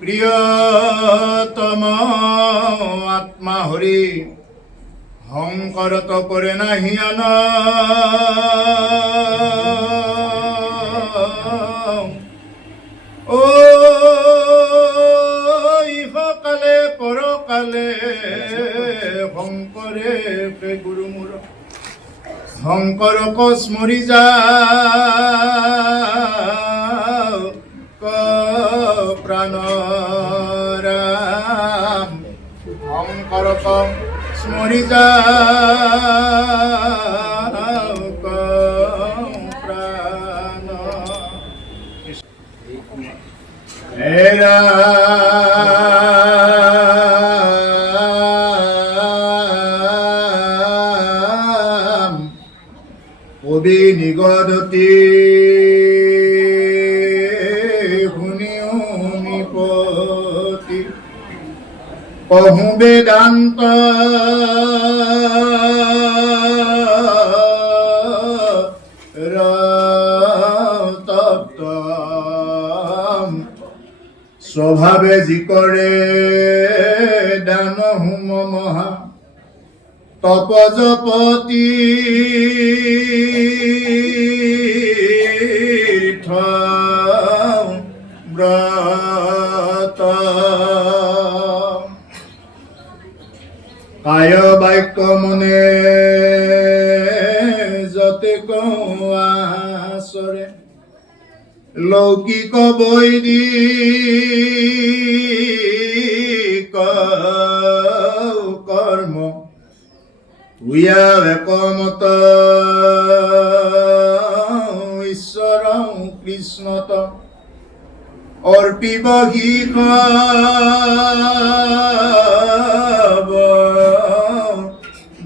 প্রিয়তম আত্মা হরি হংকর তপরে নাহিয়ান ও ইহকালে পরকালে হংকরে পে গুরুমুর হংকর কস্মরি যা প্রাণ রাম হংকর স্মরি যা প্রাণ হেরা কবি নিগদতি শুনিও নিপতি কহু বেদান্ত তত্ত্ব স্বভাবে যি কৰে দান হোম মহা তপজপতি ব্ৰত কায় বাক্য মনে যতে কৰে লৌকিক বৈদিক কর্ম উয়া একমত ঈশ্বর কৃষ্ণত অর্পিব হিক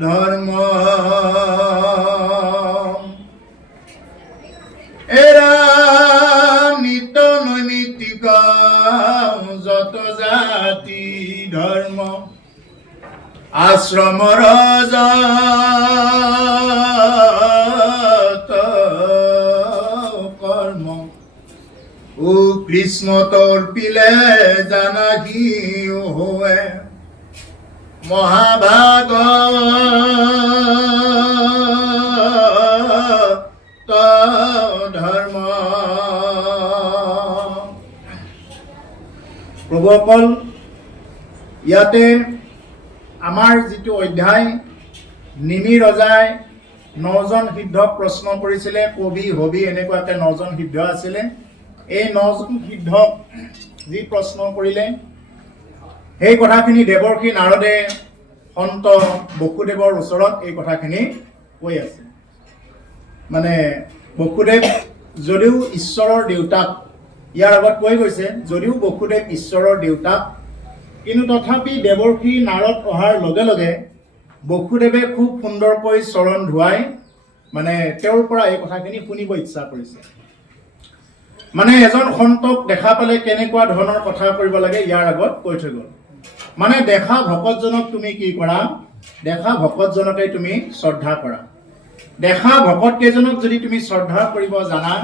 ধর্ম এরা নিত্য নৈমিত্তিক যত জাতি ধর্ম আশ্রম কর্ম ও কৃষ্ণ তর্পিলে জানাকি হোৱে মহাভাগ ধৰ্ম প্ৰভুসকল ইয়াতে আমাৰ যিটো অধ্যায় নিমি ৰজাই 9জন সিদ্ধক প্ৰশ্ন কৰিছিলে কবি হবি এনেকুৱাকে 9জন সিদ্ধ আছিলে এই 9জন সিদ্ধক যি প্ৰশ্ন কৰিলে সেই কথাখিনি দেৱৰ্ষি নাৰদে সন্ত বসুদেৱৰ ওচৰত এই কথাখিনি কৈ আছে মানে বসুদেৱ যদিও ঈশ্বৰৰ দেউতাক ইয়াৰ আগত কৈ গৈছে যদিও বসুদেৱ ঈশ্বৰৰ দেউতাক কিন্তু তথাপি দেৱৰ্ষি নাৰদ অহাৰ লগে লগে বসুদেৱে খুব সুন্দৰকৈ চৰণ ধুৱাই মানে তেওঁৰ পৰা এই কথাখিনি শুনিব ইচ্ছা কৰিছে মানে এজন সন্তক দেখা পালে কেনেকুৱা ধৰণৰ কথা কৰিব লাগে ইয়াৰ আগত কৈ থৈ গ'ল মানে দেখা ভকতজনক তুমি কি কৰা দেখা ভকতজনকে তুমি শ্ৰদ্ধা কৰা দেখা ভকত কেইজনক যদি তুমি শ্ৰদ্ধা কৰিব জানা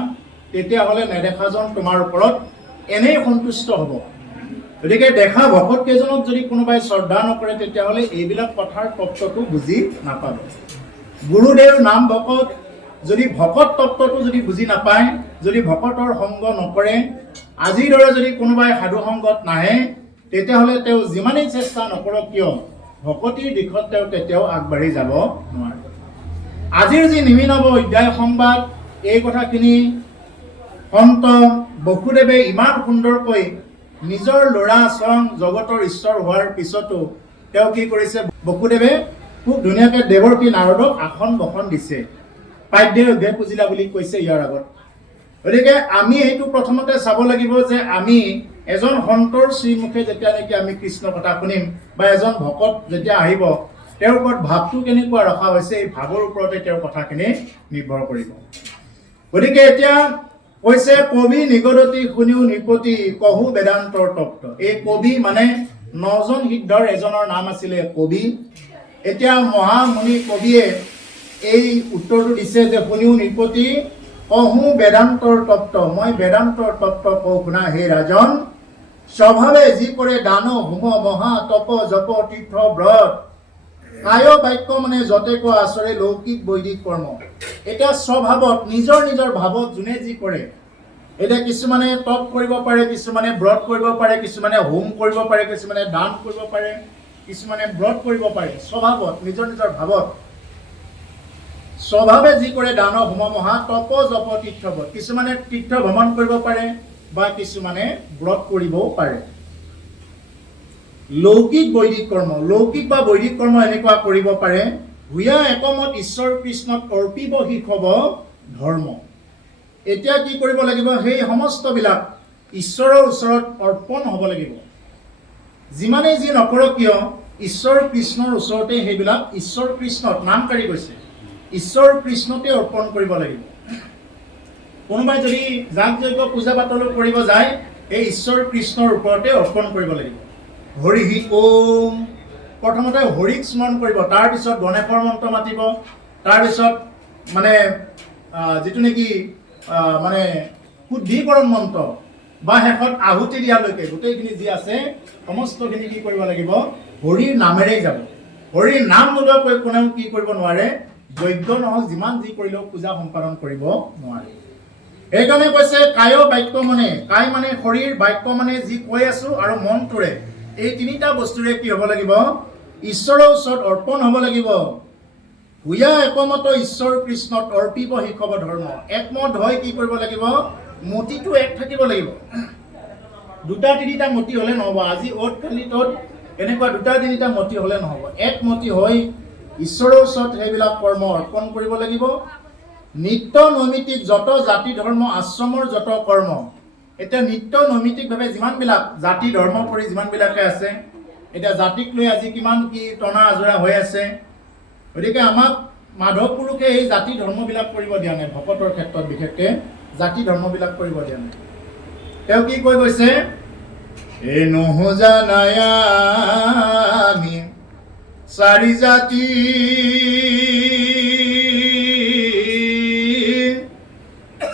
তেতিয়াহ'লে নেদেখাজন তোমাৰ ওপৰত এনেই সন্তুষ্ট হ'ব গতিকে দেখা ভকত কেইজনক যদি কোনোবাই শ্ৰদ্ধা নকৰে তেতিয়াহ'লে এইবিলাক কথাৰ তত্ত্বটো বুজি নাপাব গুৰুদেৱ নাম ভকত যদি ভকত তত্ত্বটো যদি বুজি নাপায় যদি ভকতৰ সংগ নকৰে আজিৰ দৰে যদি কোনোবাই সাধু সংগত নাহে তেতিয়াহ'লে তেওঁ যিমানেই চেষ্টা নকৰক কিয় ভকতিৰ দিশত তেওঁ কেতিয়াও আগবাঢ়ি যাব নোৱাৰে আজিৰ যি নিমিনৱ অধ্যায় সংবাদ এই কথাখিনি সন্ত বসুদেৱে ইমান সুন্দৰকৈ নিজৰ ল'ৰা স্বয়ং জগতৰ ঈশ্বৰ হোৱাৰ পিছতো তেওঁ কি কৰিছে বসুদেৱে খুব ধুনীয়াকৈ দেৱৰ্ষি নাৰদক আসন বসন দিছে পাদ্যে অভ্যাস পুজিলা বুলি কৈছে ইয়াৰ আগত গতিকে আমি এইটো প্ৰথমতে চাব লাগিব যে আমি এজন সন্তৰ শ্ৰীমুখে যেতিয়া নেকি আমি কৃষ্ণ কথা শুনিম বা এজন ভকত যেতিয়া আহিব তেওঁৰ ওপৰত ভাৱটো কেনেকুৱা ৰখা হৈছে এই ভাৱৰ ওপৰতে তেওঁৰ কথাখিনি নিৰ্ভৰ কৰিব গতিকে এতিয়া কৈছে কবি নিগদতি শুনিও নিপতি কহু বেদান্তৰ তত্ত্ব এই কবি মানে 9জন সিদ্ধৰ এজনৰ নাম আছিলে কবি এতিয়া মহামুনি কবিয়ে এই উত্তৰটো দিছে যে শুনিও নৃপতি কহো বেদান্তৰ তত্ত্ব, মই বেদান্তৰ তত্ত্ব কওঁ শুনা হে ৰাজন। স্বভাৱে যি কৰে দান হোম মহা তপ জপ তীৰ্থ ব্ৰত, কায় বাক্য মানে যতে কোৱা আচৰে লৌকিক বৈদিক কৰ্ম। এতিয়া স্বভাৱত নিজৰ নিজৰ ভাৱত যোনে যি কৰে, এতিয়া কিছুমানে তপ কৰিব পাৰে, কিছুমানে ব্ৰত কৰিব পাৰে, কিছুমানে হোম কৰিব পাৰে, কিছুমানে দান কৰিব পাৰে, কিছুমানে ব্ৰত কৰিব পাৰে। স্বভাৱত নিজৰ নিজৰ ভাৱত স্বভাৱে যি কৰে দান হোম মহা তপ জপ তীৰ্থব্ৰত, কিছুমানে তীৰ্থ ভ্ৰমণ কৰিব পাৰে বা কিছুমানে ব্ৰত কৰিবও পাৰে। লৌকিক বৈদিক কৰ্ম, লৌকিক বা বৈদিক কৰ্ম এনেকুৱা কৰিব পাৰে। ভূঞা একমত ঈশ্বৰ কৃষ্ণত অৰ্পিব শিষব ধৰ্ম। এতিয়া কি কৰিব লাগিব? সেই সমস্তবিলাক ঈশ্বৰৰ ওচৰত অৰ্পণ হ'ব লাগিব। যিমানেই যি নকৰক কিয় ঈশ্বৰ কৃষ্ণৰ ওচৰতে সেইবিলাক ঈশ্বৰ কৃষ্ণত নাম কাঢ়ি গৈছে, ঈশ্বৰ কৃষ্ণতে অৰ্পণ কৰিব লাগিব। কোনোবাই যদি যাগ যজ্ঞ পূজা পাতলো কৰিব যায়, এই ঈশ্বৰ কৃষ্ণৰ ওপৰতে অৰ্পণ কৰিব লাগিব। হৰি ওম, প্ৰথমতে হৰিক স্মৰণ কৰিব, তাৰপিছত গণেশৰ মন্ত্ৰ মাতিব, তাৰপিছত মানে যিটো নেকি মানে শুদ্ধিকৰণ মন্ত্ৰ বা শেষত আহুতি দিয়ালৈকে গোটেইখিনি যি আছে সমস্তখিনি কি কৰিব লাগিব? হৰিৰ নামেৰেই যাব। হৰিৰ নাম নোলোৱাকৈ কোনেও কি কৰিব নোৱাৰে? যজ্ঞ নহওক যিমান যি কৰিলেও পূজা সম্পাদন কৰিব নোৱাৰে। সেইকাৰণে কৈছে কায় বাক্য মানে, কায় মানে শৰীৰ, বাক্য মানে যি কৈ আছো, আৰু মনটোৰে, এই তিনিটা বস্তুৰে কি হ'ব লাগিব? ঈশ্বৰৰ ওচৰত অৰ্পণ হ'ব লাগিব। ভূঞা একমত ঈশ্বৰ কৃষ্ণত অৰ্পিব শিষব ধৰ্ম। একমত হৈ কি কৰিব লাগিব? মতিটো এক থাকিব লাগিব। দুটা তিনিটা মতি হ'লে নহ'ব। আজি অ'ত কালি ত'ত এনেকুৱা দুটা তিনিটা মতি হ'লে নহ'ব। একমতি হৈ ঈশ্বৰৰ ওচৰত সেইবিলাক কৰ্ম অৰ্পণ কৰিব লাগিব। নিত্য নৈমিত্তিক যত জাতি ধৰ্ম আশ্ৰমৰ যত কৰ্ম। এতিয়া নিত্য নৈমিত্তিকভাৱে যিমানবিলাক জাতি ধৰ্ম কৰি যিমানবিলাকে আছে, এতিয়া জাতিক লৈ আজি কিমান কি টনা আজোৰা হৈ আছে। গতিকে আমাক মাধৱ পুৰুষে এই জাতি ধৰ্মবিলাক কৰিব দিয়া নাই। ভকতৰ ক্ষেত্ৰত বিশেষকৈ জাতি ধৰ্মবিলাক কৰিব দিয়া নাই। তেওঁ কি কৈ গৈছে? এই নুজানাই আমি চাৰি জাতি,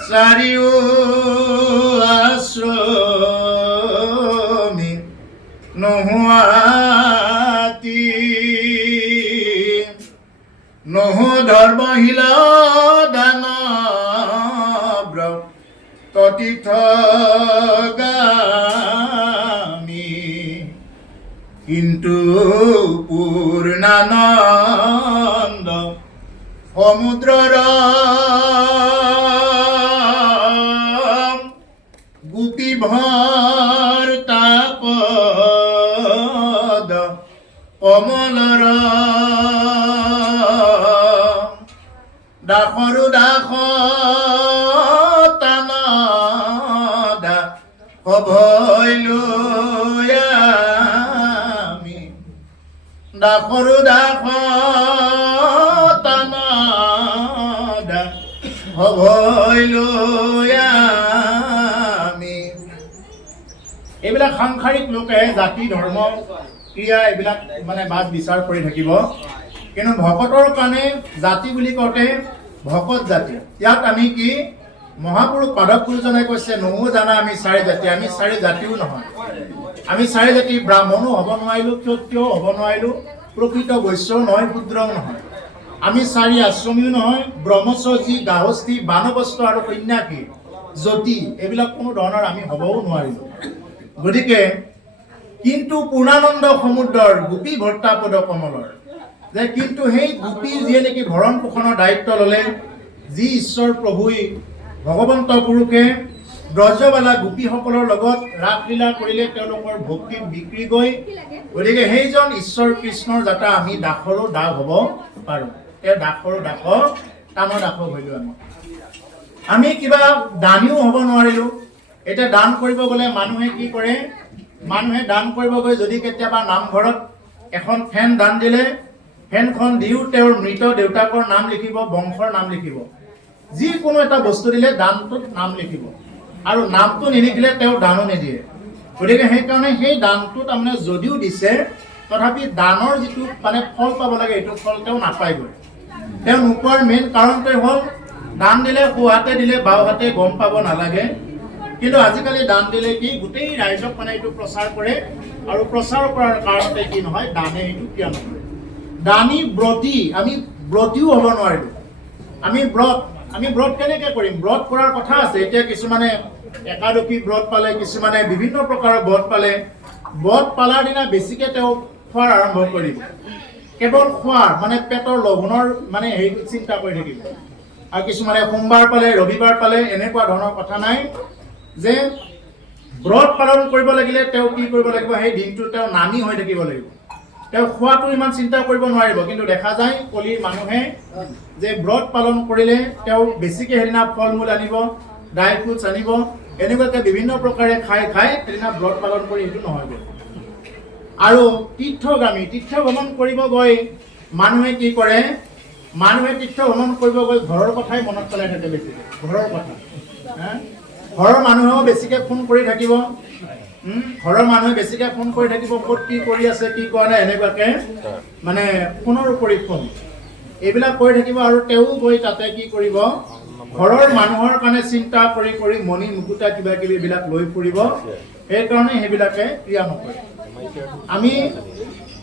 চাৰিও আশ্ৰমী নোহোৱাতি, নহো ধৰ্মশীল দানব্ৰ ততীৰ্থগামী, কিন্তু পূৰ্ণানন্দ সমুদ্ৰৰ গোপী ভৰ তাপদ কমলৰ দাসৰু দাস তানদা সভৈলৈ আমি, দাসৰু দাস তানদা সভৈলৈ আমি। এইবিলাক সাংসাৰিক লোকে জাতি ধৰ্ম ক্ৰিয়া এইবিলাক মানে বাছ বিচাৰ কৰি থাকিব। কিন্তু ভকতৰ কাৰণে জাতি বুলি কওঁতে ভকত জাতি, ইয়াত আমি কি মহাপুৰুষ মাধৱ গুৰুজনে কৈছে নহো জানা আমি চাৰি জাতি। আমি চাৰি জাতিও নহয়। আমি চাৰি জাতি ব্ৰাহ্মণো হ'ব নোৱাৰিলোঁ, ক্ষত্ৰিয়ও হ'ব নোৱাৰিলোঁ, প্ৰকৃত বৈশ্যও নহয়, শূদ্ৰও নহয়। আমি চাৰি আশ্ৰমীও নহয়, ব্ৰহ্মচাৰী, গাহস্থী, বানপ্ৰস্থ আৰু সন্ন্যাসী, যতি, এইবিলাক কোনো ধৰণৰ আমি হ'বও নোৱাৰিলোঁ। গতিকে কিন্তু পূৰ্ণানন্দ সমুদ্ৰৰ গোপী ভৰ্তাপদ কমলৰ, যে কিন্তু সেই গোপী যিয়ে নেকি ভৰণ পোষণৰ দায়িত্ব ল'লে, যি ঈশ্বৰ প্ৰভুই ভগৱন্ত পুৰুষে ব্ৰজবালা গোপীসকলৰ লগত ৰাসলীলা কৰিলে, তেওঁলোকৰ ভক্তিত বিক্ৰী গৈ, গতিকে সেইজন ঈশ্বৰ কৃষ্ণৰ যাতে আমি দাসৰো দাস হ'ব পাৰোঁ। তেওঁ দাসৰো দাস, তামৰ দাস হৈলোঁ আমি কিবা দানীও হ'ব নোৱাৰিলোঁ। এতিয়া দান কৰিব গ'লে মানুহে কি কৰে? মানুহে দান কৰিব গৈ যদি কেতিয়াবা নামঘৰত এখন ফেন দান দিলে, ফেনখন দিও তেওঁৰ মৃত দেউতাকৰ নাম লিখিব, বংশৰ নাম লিখিব। যিকোনো এটা বস্তু দিলে দানটোত নাম লিখিব, আৰু নামটো নিলিখিলে তেওঁ দানো নিদিয়ে। গতিকে সেইকাৰণে সেই দানটো তাৰমানে যদিও দিছে, তথাপি দানৰ যিটো মানে ফল পাব লাগে, এইটো ফল তেওঁ নাপায়গৈ। তেওঁ নোপোৱাৰ মেইন কাৰণটোৱে হ'ল দান দিলে সোঁহাতে দিলে বাওঁহাতে গম পাব নালাগে। কিন্তু আজিকালি দান দিলে কি গোটেই ৰাইজক মানে এইটো প্ৰচাৰ কৰে, আৰু প্ৰচাৰ কৰাৰ কাৰণতে কি নহয়, দানে এইটো কিয় নকৰে। দানী ব্ৰতী, আমি ব্ৰতীও হ'ব নোৱাৰিলোঁ। আমি ব্ৰত কেনেকৈ কৰিম? ব্ৰত কৰাৰ কথা আছে। এতিয়া কিছুমানে একাদশী ব্ৰত পালে, কিছুমানে বিভিন্ন প্ৰকাৰৰ ব্ৰত পালে। ব্ৰত পালাৰ দিনা বেছিকৈ তেওঁ খোৱাৰ আৰম্ভ কৰিব। কেৱল খোৱাৰ মানে পেটৰ লঘোণৰ মানে হেৰিটো চিন্তা কৰি থাকিব। আৰু কিছুমানে সোমবাৰ পালে, ৰবিবাৰ পালে, এনেকুৱা ধৰণৰ কথা নাই যে ব্ৰত পালন কৰিব লাগিলে তেওঁ কি কৰিব লাগিব, সেই দিনটো তেওঁ নামি হৈ থাকিব লাগিব। তেওঁ খোৱাটো ইমান চিন্তা কৰিব নোৱাৰিব। কিন্তু দেখা যায় কলিৰ মানুহে যে ব্ৰত পালন কৰিলে তেওঁ বেছিকৈ সেইদিনা ফল মূল আনিব, ড্ৰাই ফ্ৰুটছ আনিব, এনেকুৱাকৈ বিভিন্ন প্ৰকাৰে খাই সেইদিনা ব্ৰত পালন কৰি সেইটো নহয়গৈ। আৰু তীৰ্থ ভ্ৰমণ কৰিব গৈ মানুহে কি কৰে, মানুহে তীৰ্থ ভ্ৰমণ কৰিব গৈ ঘৰৰ কথাই মনত পেলাই থাকে বেছিকৈ। ঘৰৰ কথা, ঘৰৰ মানুহেও বেছিকৈ ফোন কৰি থাকিব। ঘৰৰ মানুহে বেছিকৈ ফোন কৰি থাকিব, ক'ত কি কৰি আছে, কি কৰা নাই, এনেকুৱাকৈ মানে ফোনৰ উপৰি ফোন এইবিলাক কৰি থাকিব। আৰু তেওঁ গৈ তাতে কি কৰিব, ঘৰৰ মানুহৰ কাৰণে চিন্তা কৰি মণি মুকুতা কিবা কিবি এইবিলাক লৈ ফুৰিব। সেইকাৰণে সেইবিলাকে ক্ৰিয়া নকৰে। আমি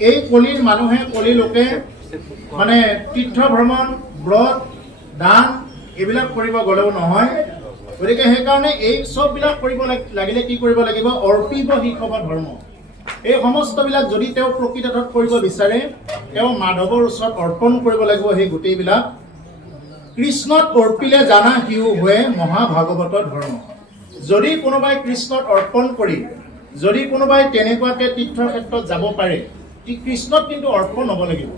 এই কলিৰ মানুহে, কলি লোকে মানে তীৰ্থ ভ্ৰমণ, ব্ৰত, দান এইবিলাক কৰিব গ'লেও নহয়। গতিকে সেইকাৰণে এই চববিলাক কৰিব লাগিলে কি কৰিব লাগিব, অৰ্পিব শিক্ষক ধৰ্ম। এই সমস্তবিলাক যদি তেওঁ প্ৰকৃতত কৰিব বিচাৰে, তেওঁ মাধৱৰ ওচৰত অৰ্পণ কৰিব লাগিব। সেই গোটেইবিলাক কৃষ্ণত অৰ্পিলে জানা সিও হৈ মহাভাগৱত ধৰ্ম। যদি কোনোবাই কৃষ্ণত অৰ্পণ কৰি যদি কোনোবাই তেনেকুৱাকৈ তীৰ্থৰ ক্ষেত্ৰত যাব পাৰে, কৃষ্ণত কিন্তু অৰ্পণ হ'ব লাগিব।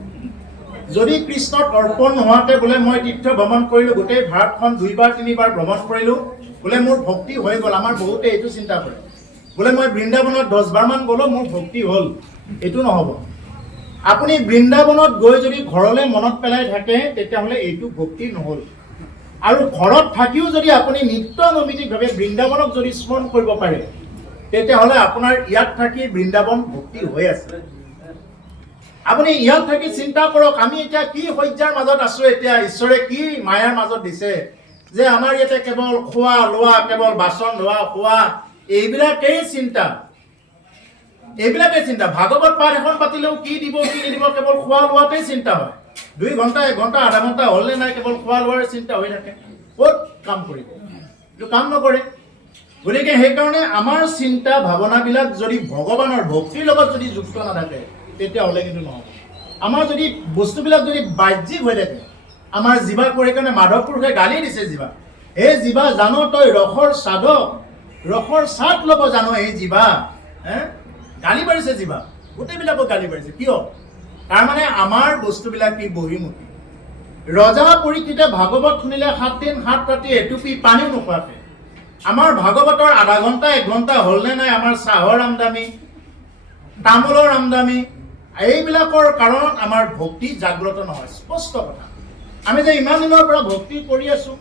যদি কৃষ্ণত অৰ্পণ নোহোৱাতে বোলে মই তীৰ্থ ভ্ৰমণ কৰিলোঁ, গোটেই ভাৰতখন 2-3বাৰ ভ্ৰমণ কৰিলোঁ, বোলে মোৰ ভক্তি হৈ গ'ল। আমাৰ বহুতে এইটো চিন্তা কৰে, বোলে মই বৃন্দাবনত 10বাৰমান গ'লোঁ, মোৰ ভক্তি হ'ল। এইটো নহ'ব। আপুনি বৃন্দাবনত গৈ যদি ঘৰলৈ মনত পেলাই থাকে, তেতিয়াহ'লে এইটো ভক্তি নহ'ল। আৰু ঘৰত থাকিও যদি আপুনি নিত্য নৈমিত্তিকভাৱে বৃন্দাবনক যদি স্মৰণ কৰিব পাৰে, তেতিয়াহ'লে আপোনাৰ ইয়াত থাকি বৃন্দাবন ভক্তি হৈ আছে। আপুনি ইয়াত থাকি চিন্তা কৰক, আমি এতিয়া কি সজ্জাৰ মাজত আছো, এতিয়া ঈশ্বৰে কি মায়াৰ মাজত দিছে যে আমাৰ ইয়াতে কেৱল খোৱা লোৱা, কেৱল বাচন ধোৱা, খোৱা, এইবিলাকেই চিন্তা। ভাগৱত পাঠ এখন পাতিলেও কি দিব কি নিদিব, কেৱল খোৱা লোৱাতেই চিন্তা হয়। 2 ঘণ্টা 1 ঘণ্টা আধা ঘণ্টা হ'লে নাই, কেৱল খোৱা লোৱাৰ চিন্তা হৈ থাকে। ক'ত কাম কৰিব? এইটো কাম নকৰে। গতিকে সেইকাৰণে আমাৰ চিন্তা ভাৱনাবিলাক যদি ভগৱানৰ ভক্তিৰ লগত যদি যুক্ত নাথাকে, তেতিয়াহ'লে কিন্তু নহ'ব। আমাৰ যদি বস্তুবিলাক যদি বাহ্যিক হৈ থাকে, আমাৰ জিভাক কৰি কাৰণে মাধৱ পুৰুষে গালি দিছে জিভা, এই জিভা জানো তই ৰসৰ সাধক, ৰসৰ স্বাদ ল'ব জানো এই জিভা, গালি পাৰিছে জিভা, গোটেইবিলাকক গালি পাৰিছে। কিয়? তাৰমানে আমাৰ বস্তুবিলাক কি বহিমুখী। ৰজা পৰীক্ষিতে ভাগৱত শুনিলে 7 দিন 7 ৰাতি এটুপি পানীও নোখোৱাকে। আমাৰ ভাগৱতৰ আধা ঘণ্টা 1 ঘণ্টা হ'লনে নাই, আমাৰ চাহৰ আমদামি, তামোলৰ আমদামি, এইবিলাকৰ কাৰণত আমাৰ ভক্তি জাগ্ৰত নহয়। স্পষ্ট কথা। আমি যে ইমান দিনৰ পৰা ভক্তি কৰি আছো,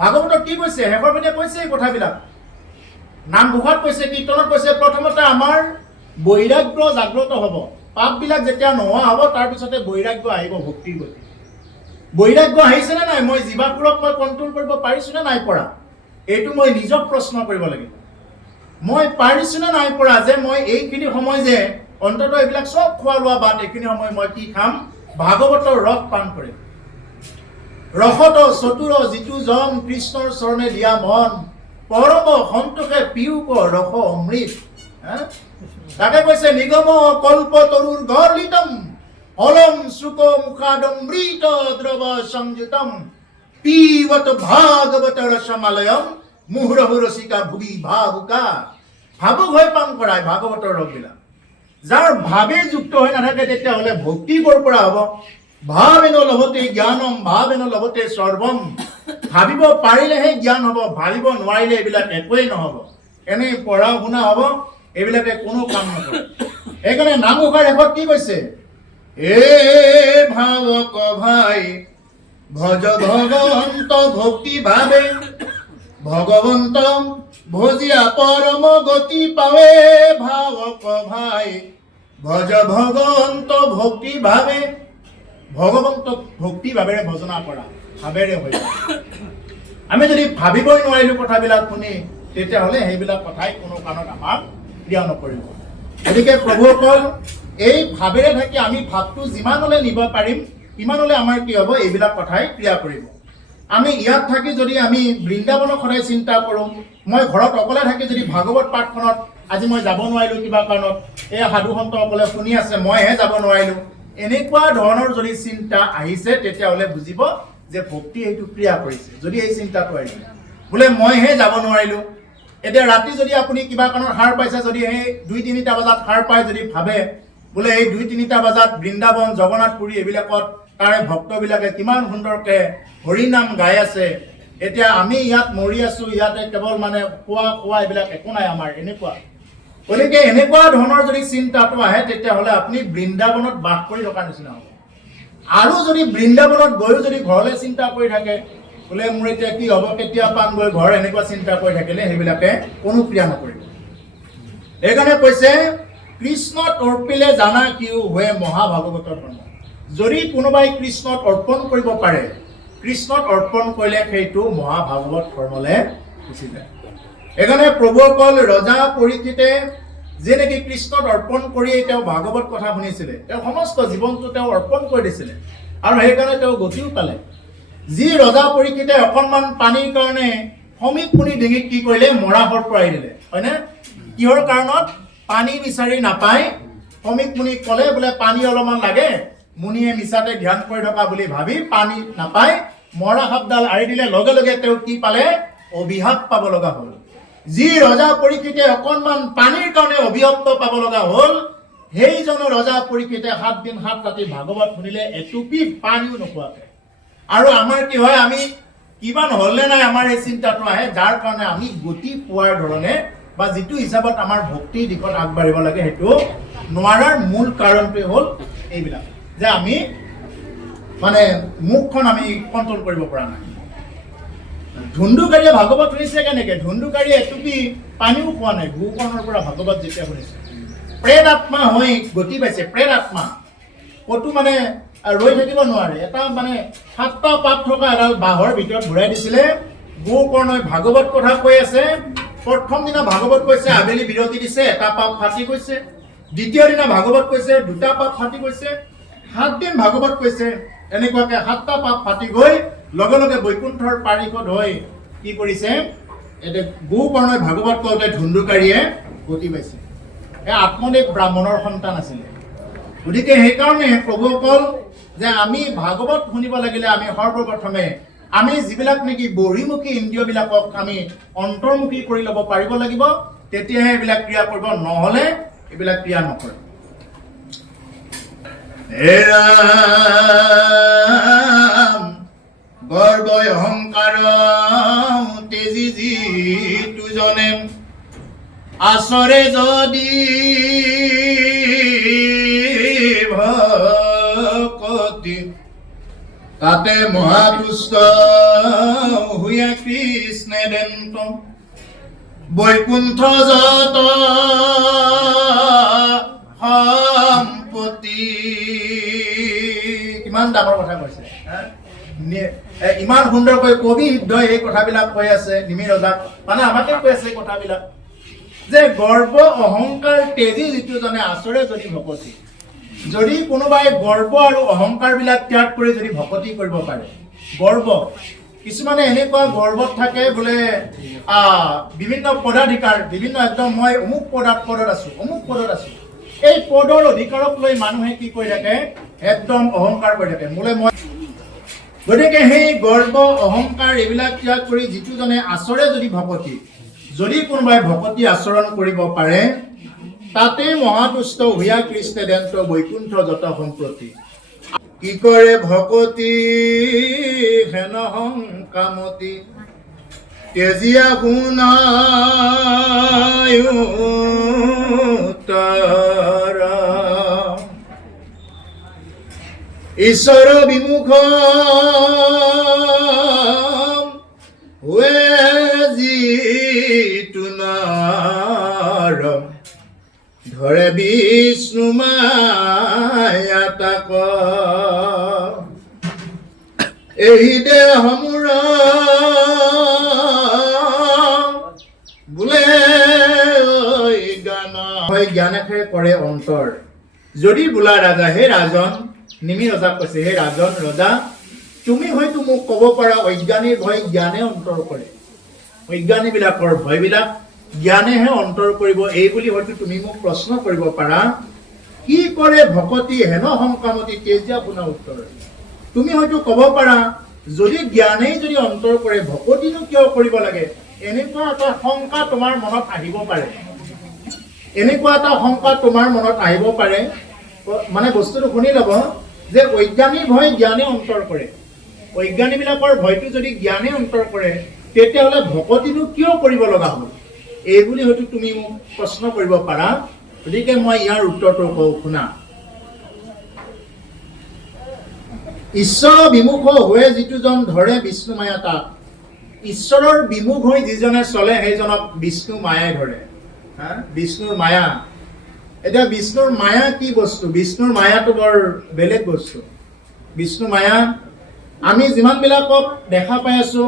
ভাগৱতত কি কৈছে, শেষৰ পিনে কৈছে এই কথাবিলাক, নামঘোষাত কৈছে, কীৰ্তনত কৈছে, প্ৰথমতে আমাৰ বৈৰাগ্য জাগ্ৰত হ'ব। পাপবিলাক যেতিয়া নোহোৱা হ'ব, তাৰপিছতে বৈৰাগ্য আহিব ভক্তিৰ গতি। বৈৰাগ্য আহিছেনে নাই, মই জিভাবোৰক মই কণ্ট্ৰল কৰিব পাৰিছোনে নাই পৰা, এইটো মই নিজক প্ৰশ্ন কৰিব লাগিব। মই পাৰিছোনে নাই পৰা যে মই এইখিনি সময় যে অন্ততঃ এইবিলাক চব খোৱা লোৱা বাদ, এইখিনি সময় মই কি খাম, ভাগৱতৰ ৰস পান কৰিম। ৰসত চতুৰ যিটো জন, কৃষ্ণৰ চৰণে দিয়া মন, পৰম সন্তোষে পিউক ৰস অমৃত। তাকে কৈছে, নিগম কল্প তৰুৰ গৰ্লিতম অলম সুক মুখাদমৃত দ্ৰৱ সংযুতম পিবত ভাগৱত ৰসমালয়ম মুহুৰহু ৰসিকা ভুবি ভাবুকা। ভাবুক হৈ পান কৰাই ভাগৱতৰ ৰসবিলাক। যাৰ ভাৱে যুক্ত হৈ নাথাকে, তেতিয়াহ'লে ভক্তি ক'ৰ পৰা হ'ব? ভাবেন লভতে জ্ঞানম ভাবেন লভতে সৰ্বম। ভাবিব পাৰিলেহে জ্ঞান হ'ব, ভাবিব নোৱাৰিলে এইবিলাক একোৱেই নহ'ব। এনেই পঢ়া শুনা হ'ব, এইবিলাকে কোনো কাম নকৰে। সেইকাৰণে নামঘোষাৰ শেষত কি কৈছে? এ ভাৱক ভাই ভজ ভগৱন্ত ভক্তি ভাৱে, ভগৱন্ত ভজিয়া পৰম গতি পাৱে। ভাৱক ভাই ভজ ভগৱন্ত ভক্তি ভাৱে, ভগৱন্তক ভক্তি ভাৱেৰে ভজনা কৰা ভাৱেৰে হৈ আমি যদি ভাবিবই নোৱাৰিলোঁ কথাবিলাক শুনি তেতিয়াহ'লে সেইবিলাক কথাই কোনো কাৰণত আমাক ক্ৰিয়া নকৰিব। গতিকে প্ৰভুসকল এই ভাৱেৰে থাকি আমি ভাৱটো যিমানলৈ নিব পাৰিম ইমানলৈ আমাৰ কি হ'ব এইবিলাক কথাই ক্ৰিয়া কৰিব। আমি ইয়াত থাকি যদি আমি বৃন্দাবনক সদায় চিন্তা কৰোঁ, মই ঘৰত অকলে থাকি যদি ভাগৱত পাঠখনত আজি মই যাব নোৱাৰিলোঁ কিবা কাৰণত, এই সাধু সন্তসকলে শুনি আছে মইহে যাব নোৱাৰিলোঁ, এনেকুৱা ধৰণৰ যদি চিন্তা আহিছে তেতিয়াহ'লে বুজিব যে ভক্তি এইটো ক্ৰিয়া কৰিছে। যদি এই চিন্তাটো আহিছে বোলে মইহে যাব নোৱাৰিলোঁ, এতিয়া ৰাতি যদি আপুনি কিবা কাৰণত সাৰ পাইছে, যদি সেই 2-3টা বজাত সাৰ পাই যদি ভাবে বোলে এই 2-3টা বজাত বৃন্দাবন জগন্নাথ পুৰী এইবিলাকত তাৰে ভক্তবিলাকে কিমান সুন্দৰকৈ হৰিনাম গাই আছে, এতিয়া আমি ইয়াত মৰি আছোঁ, ইয়াতে কেৱল মানে খোৱা এইবিলাক একো নাই আমাৰ এনেকুৱা। গতিকে এনেকুৱা ধৰণৰ যদি চিন্তাটো আহে তেতিয়াহ'লে আপুনি বৃন্দাবনত বাস কৰি থকাৰ নিচিনা হ'ব। আৰু যদি বৃন্দাবনত গৈও যদি ঘৰলৈ চিন্তা কৰি থাকে বোলে মোৰ এতিয়া কি হ'ব, কেতিয়া পাম গৈ ঘৰ, এনেকুৱা চিন্তা কৰি থাকিলে সেইবিলাকে কোনো ক্ৰিয়া নকৰিব। সেইকাৰণে কৈছে কৃষ্ণত অৰ্পিলে জানা কিও হয় মহাভাগৱতৰ ধৰ্ম। যদি কোনোবাই কৃষ্ণত অৰ্পণ কৰিব পাৰে, কৃষ্ণত অৰ্পণ কৰিলে সেইটো মহাভাগৱত ধৰ্মলৈ গুচি যায়। সেইকাৰণে প্ৰভুসকল ৰজা পৰীক্ষিতে যে নেকি কৃষ্ণত অৰ্পণ কৰি তেওঁ ভাগৱত কথা শুনিছিলে, তেওঁ সমস্ত জীৱনটো তেওঁ অৰ্পণ কৰি দিছিলে আৰু সেইকাৰণে তেওঁ গতিও পালে। যি ৰজা পৰীক্ষিতে অকণমান পানীৰ কাৰণে সমীপ মুনি ডিঙিত কি কৰিলে মৰা সৰপৰাই দিলে, হয়নে? কিহৰ কাৰণত? পানী বিচাৰি নাপায় সমীপ মুনিক ক'লে বোলে পানী অলপমান লাগে, মুনিয়ে মিছাতে ধ্যান কৰি থকা বুলি ভাবি পানী নাপায় মৰা সাপডাল আৰি দিলে, লগে লগে তেওঁ কি পালে? অভিশাপ পাব লগা হ'ল। যি ৰজা পৰীক্ষিতে অকণমান পানীৰ কাৰণে অভিশপ্ত পাব লগা হ'ল, সেইজনো ৰজা পৰীক্ষিতে 7 দিন 7 ৰাতি ভাগৱত শুনিলে এটুপি পানীও নোখোৱাকে। আৰু আমাৰ কি হয়, আমি কিবা নহ'লে নাই আমাৰ এই চিন্তাটো আহে, যাৰ কাৰণে আমি গতি পোৱাৰ ধৰণে বা যিটো হিচাপত আমাৰ ভক্তিৰ দিশত আগবাঢ়িব লাগে সেইটো নোৱাৰাৰ মূল কাৰণটোৱে হ'ল এইবিলাক, যে আমি মানে মুখখন আমি কণ্ট্ৰল কৰিব পৰা নাই। ধুন্দুকাৰীয়ে ভাগৱত শুনিছে কেনেকে? ধুন্দুকাৰীয়ে এটুপি পানীও খোৱা নাই, ভূকৰ্ণৰ পৰা ভাগৱত যেতিয়া শুনিছে। প্ৰেত আত্মা হৈ গতি পাইছে, প্ৰেত আত্মা ক'তো মানে ৰৈ থাকিব নোৱাৰে। এটা মানে 7টা পাত থকা এডাল বাঁহৰ ভিতৰত ভৰাই দিছিলে, ভূকৰ্ণই ভাগৱত কথা কৈ আছে। প্ৰথম দিনা ভাগৱত কৈছে, আবেলি বিৰতি দিছে, এটা পাপ ফাটি গৈছে। দ্বিতীয় দিনা ভাগৱত কৈছে, 2টা পাপ ফাটি গৈছে। 7 দিন ভাগৱত কৈছে, এনেকুৱাকে 7টা পাপ ফাটি গৈ লগে লগে বৈকুণ্ঠৰ পাৰিষদ হৈ কি কৰিছে, এতিয়া ভূকৰ্ণই ভাগৱত কওঁতে ধুন্দুকাৰীয়ে গতি পাইছে। এই আত্মদেৱ ব্ৰাহ্মণৰ সন্তান আছিলে। গতিকে সেইকাৰণে প্ৰভুসকল যে আমি ভাগৱত শুনিব লাগিলে আমি সৰ্বপ্ৰথমে আমি যিবিলাক নেকি বহিমুখী ইন্দ্ৰিয়বিলাকক আমি অন্তৰ্মুখী কৰি ল'ব পাৰিব লাগিব, তেতিয়াহে এইবিলাক ক্ৰিয়া কৰিব, নহ'লে এইবিলাক ক্ৰিয়া নকৰে। গৰ্বই অহংকাৰ তেজি যিটো জনে আচৰে যদি ভকতি তাতে মহাতুষ্ট হুয়া কৃষ্ণে দেন্ত বৈকুণ্ঠ যত সম্পত্তি। কিমান ডাঙৰ কথা কৈছে, ইমান সুন্দৰকৈ কবি হৃদয় এই কথাবিলাক কৈ আছে নিমি ৰজাক, মানে আমাকে কৈ আছে এই কথাবিলাক যে গৰ্ব অহংকাৰ তেজি যিটো জনে আচৰে যদি ভকতি। যদি কোনোবাই গৰ্ব আৰু অহংকাৰ বিলাক ত্যাগ কৰি যদি ভকতি কৰিব পাৰে, গৰ্ব কিছুমানে এনেকুৱা গৰ্বত থাকে বোলে বিভিন্ন পদাধিকাৰ, বিভিন্ন একদম মই অমুক পদত আছো, অমুক পদত আছো, এই পদৰ অধিকাৰক লৈ মানুহে কি কৰি থাকে, একদম অহংকাৰ কৰি থাকে বোলে মই। গতিকে সেই গৰ্ব অহংকাৰ এইবিলাক ত্যাগ কৰি যিটো জনে আচৰে যদি ভকতি, যদি কোনোবাই ভকতি আচৰণ কৰিব পাৰে, তাতে মহাতুষ্ট হুয়া কৃষ্ণে দেন্ত বৈকুণ্ঠ যত সম্প্ৰতি। কি কৰে ভকতি হেন কামতি তেজিয়া শুনায়ুতৰা ঈশ্বৰ বিমুখ হুৱে যিটো নাৰ ধৰে বিষ্ণু মায়া তাক এই দেহ মোৰ বোলে জ্ঞানেহে কৰে অন্তৰ। যদি বোলা ৰাজা, হে ৰাজন, নিমি ৰজাক কৈছে, হে ৰাজন ৰজা, তুমি হয়তো মোক ক'ব পাৰা অজ্ঞানীৰ ভয় জ্ঞানে অন্তৰ কৰে, অজ্ঞানীবিলাকৰ ভয়বিলাক জ্ঞানেহে অন্তৰ কৰিব, এই বুলি হয়তো তুমি মোক প্ৰশ্ন কৰিব পাৰা। কি কৰে ভকতি হেন সংকামতি তেজীয়া পুনৰ উত্তৰ। তুমি হয়তো ক'ব পাৰা যদি জ্ঞানেই যদি অন্তৰ কৰে ভকতিনো কিয় কৰিব লাগে, এনেকুৱা এটা শংকা তোমাৰ মনত আহিব পাৰে, এনেকুৱা এটা শংকা তোমাৰ মনত আহিব পাৰে। মানে বস্তুটো শুনি ল'ব যে অজ্ঞানী ভয় জ্ঞানে অন্তৰ কৰে, অজ্ঞানীবিলাকৰ ভয়টো যদি জ্ঞানে অন্তৰ কৰে তেতিয়াহ'লে ভকতিনো কিয় কৰিব লগা হ'ল, এই বুলি হয়তো তুমি মোক প্ৰশ্ন কৰিব পাৰা। গতিকে মই ইয়াৰ উত্তৰটো কওঁ, শুনা। ঈশ্বৰৰ বিমুখ হৈ যিটোজন ধৰে বিষ্ণু মায়া তাক, ঈশ্বৰৰ বিমুখ হৈ যিজনে চলে সেইজনক বিষ্ণু মায়াই ধৰে। বিষ্ণুৰ মায়া, এতিয়া বিষ্ণুৰ মায়া কি বস্তু? বিষ্ণুৰ মায়াটো বৰ বেলেগ বস্তু। বিষ্ণু মায়া আমি যিমানবিলাকক দেখা পাই আছো,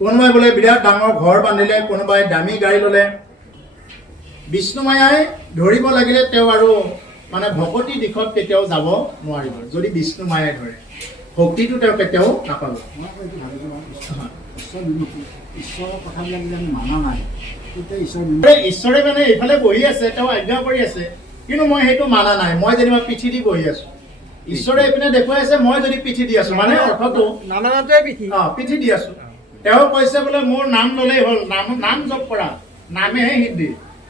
কোনোবাই বোলে বিৰাট ডাঙৰ ঘৰ বান্ধিলে, কোনোবাই দামী গাড়ী ল'লে, বিষ্ণু মায়াই ধৰিব লাগিলে তেওঁ আৰু মানে ভকতি দিশত কেতিয়াও যাব নোৱাৰিব যদি বিষ্ণু মায়াই ধৰে, ভক্তিটো তেওঁ কেতিয়াও নাপাব। ঈশ্বৰে মানে এইফালে বহি আছে, তেওঁ আজ্ঞা কৰি আছে, কিন্তু মই সেইটো মানা নাই, মই যেনিবা পিঠি দি বহি আছো, ঈশ্বৰে এইপিনে দেখুৱাই আছে, মই যদি পিঠি দি আছো, মানে অৰ্থটো পিঠি দি আছো। তেওঁ কৈছে বোলে মোৰ নাম ল'লেই হ'ল, নাম জপ কৰা, নামেহে সিদ্ধি,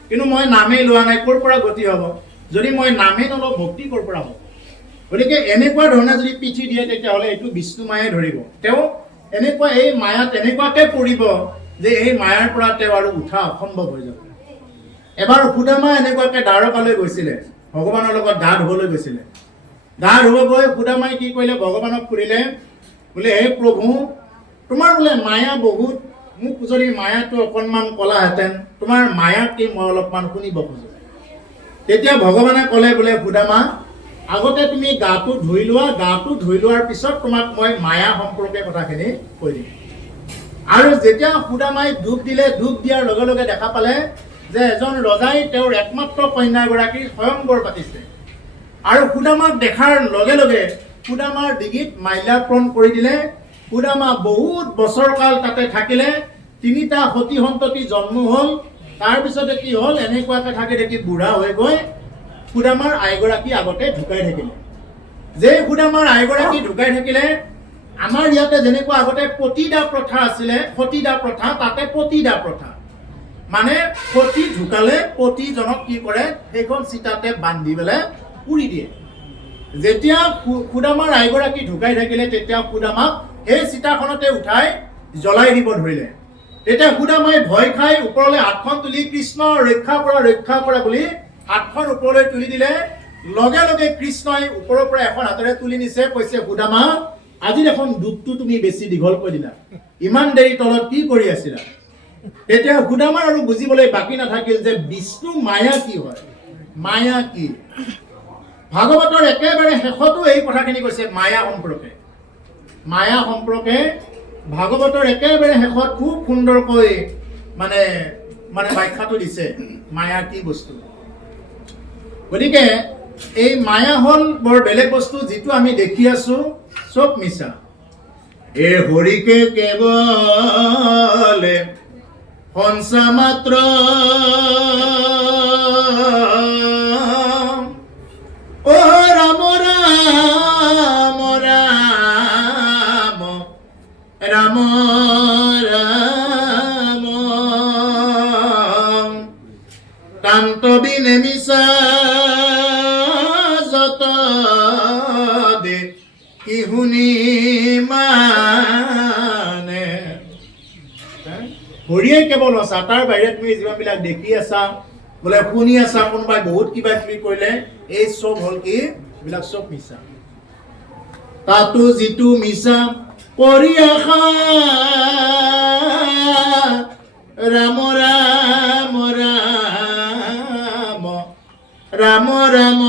কিন্তু মই নামেই লোৱা নাই, ক'ৰ পৰা গতি হ'ব? যদি মই নামেই নলওঁ ভক্তি ক'ৰ পৰা হ'ব? গতিকে এনেকুৱা ধৰণে যদি পিঠি দিয়ে তেতিয়াহ'লে এইটো বিষ্ণু মায়াই ধৰিব। তেওঁ এনেকুৱা এই মায়াত এনেকুৱাকে পৰিব যে এই মায়াৰ পৰা তেওঁ আৰু উঠা অসম্ভৱ হৈ যাব। এবাৰ সুদামা এনেকুৱাকে দ্বাৰকালৈ গৈছিলে, ভগৱানৰ লগত গা ধুবলৈ গৈছিলে। গা ধুব গৈ সুদামাই কি কৰিলে, ভগৱানক সুধিলে, বোলে হে প্ৰভু, তোমাৰ বোলে মায়া বহুত, মোক যদি মায়াটো অকণমান ক'লাহেঁতেন, তোমাৰ মায়া কি মই অলপমান শুনিব খোজো। তেতিয়া ভগৱানে ক'লে, বোলে সুদামা, আগতে তুমি গাটো ধুই লোৱা, গাটো ধুই লোৱাৰ পিছত তোমাক মই মায়া সম্পৰ্কে কথাখিনি কৈ দিম। আৰু যেতিয়া সুদামাই ডুব দিলে, ডুব দিয়াৰ লগে লগে দেখা পালে যে এজন ৰজাই তেওঁৰ একমাত্ৰ কন্যা এগৰাকীৰ স্বয়ংবৰ পাতিছে। আৰু সুদামাক দেখাৰ লগে লগে সুদামাৰ ডিঙিত মাল্যাৰ্পণ কৰি দিলে। সুদামা বহুত বছৰ কাল তাতে থাকিলে, 3টা সতী সন্ততি জন্ম হ'ল। তাৰপিছতে কি হ'ল, এনেকুৱাকে থাকি থাকি বুঢ়া হৈ গৈ সুদামাৰ আইগৰাকী আগতে ঢুকাই থাকিলে। যে সুদামাৰ আইগৰাকী ঢুকাই থাকিলে, আমাৰ ইয়াতে যেনেকুৱা আগতে পতিদা প্ৰথা আছিলে, সতীদা প্ৰথা, তাতে পতিদা প্ৰথা, মানে সতী ঢুকালে পতিজনক কি কৰে, সেইখন চিতাতে বান্ধি পেলাই পুৰি দিয়ে। যেতিয়া সুদামাৰ আইগৰাকী ঢুকাই থাকিলে তেতিয়া সুদামাক সেই চিতাখনতে উঠাই জ্বলাই দিব ধৰিলে। তেতিয়া সুদামাই ভয় খাই ওপৰলৈ হাতখন তুলি কৃষ্ণ ৰক্ষা কৰা বুলি হাতখন ওপৰলৈ তুলি দিলে। লগে লগে কৃষ্ণই ওপৰৰ পৰা এখন হাতেৰে তুলি নিছে, কৈছে, সুদামা, আজি দেখোন ডুবটো তুমি বেছি দীঘল কৰি দিলা, ইমান দেৰি তলত কি কৰি আছিলা? তেতিয়া সুদামাৰ আৰু বুজিবলৈ বাকী নাথাকিল যে বিষ্ণু মায়া কি হয়, মায়া কি। ভাগৱতৰ একেবাৰে শেষতো এই কথাখিনি কৈছে, মায়া সম্পৰ্কে। মায়া সম্পৰ্কে ভাগৱতৰ একেবাৰে শেষত খুব সুন্দৰকৈ মানে ব্যাখ্যাটো দিছে, মায়া কি বস্তু। গতিকে এই মায়া হ'ল বৰ বেলেগ বস্তু, যিটো আমি দেখি আছো চব মিছা। এ হৰিকে কেৱলে হংসা মাত্ৰ, অ ৰাম ৰাম ৰাম ৰাম ৰাম, কান্ত বিনে মিছা যত দে কি শুনি মানে। হৰিয়ে কেৱল সঁচা, তাৰ বাহিৰে তুমি যিমানবিলাক দেখি আছা, বোলে শুনি আছা, কোনোবাই বহুত কিবা কিবি কৰিলে, এই চব হ'ল কি, এইবিলাক চব মিছা। তাতো যিটো মিছা কৰি আশা, ৰাম ৰাম ৰাম ৰাম ৰাম,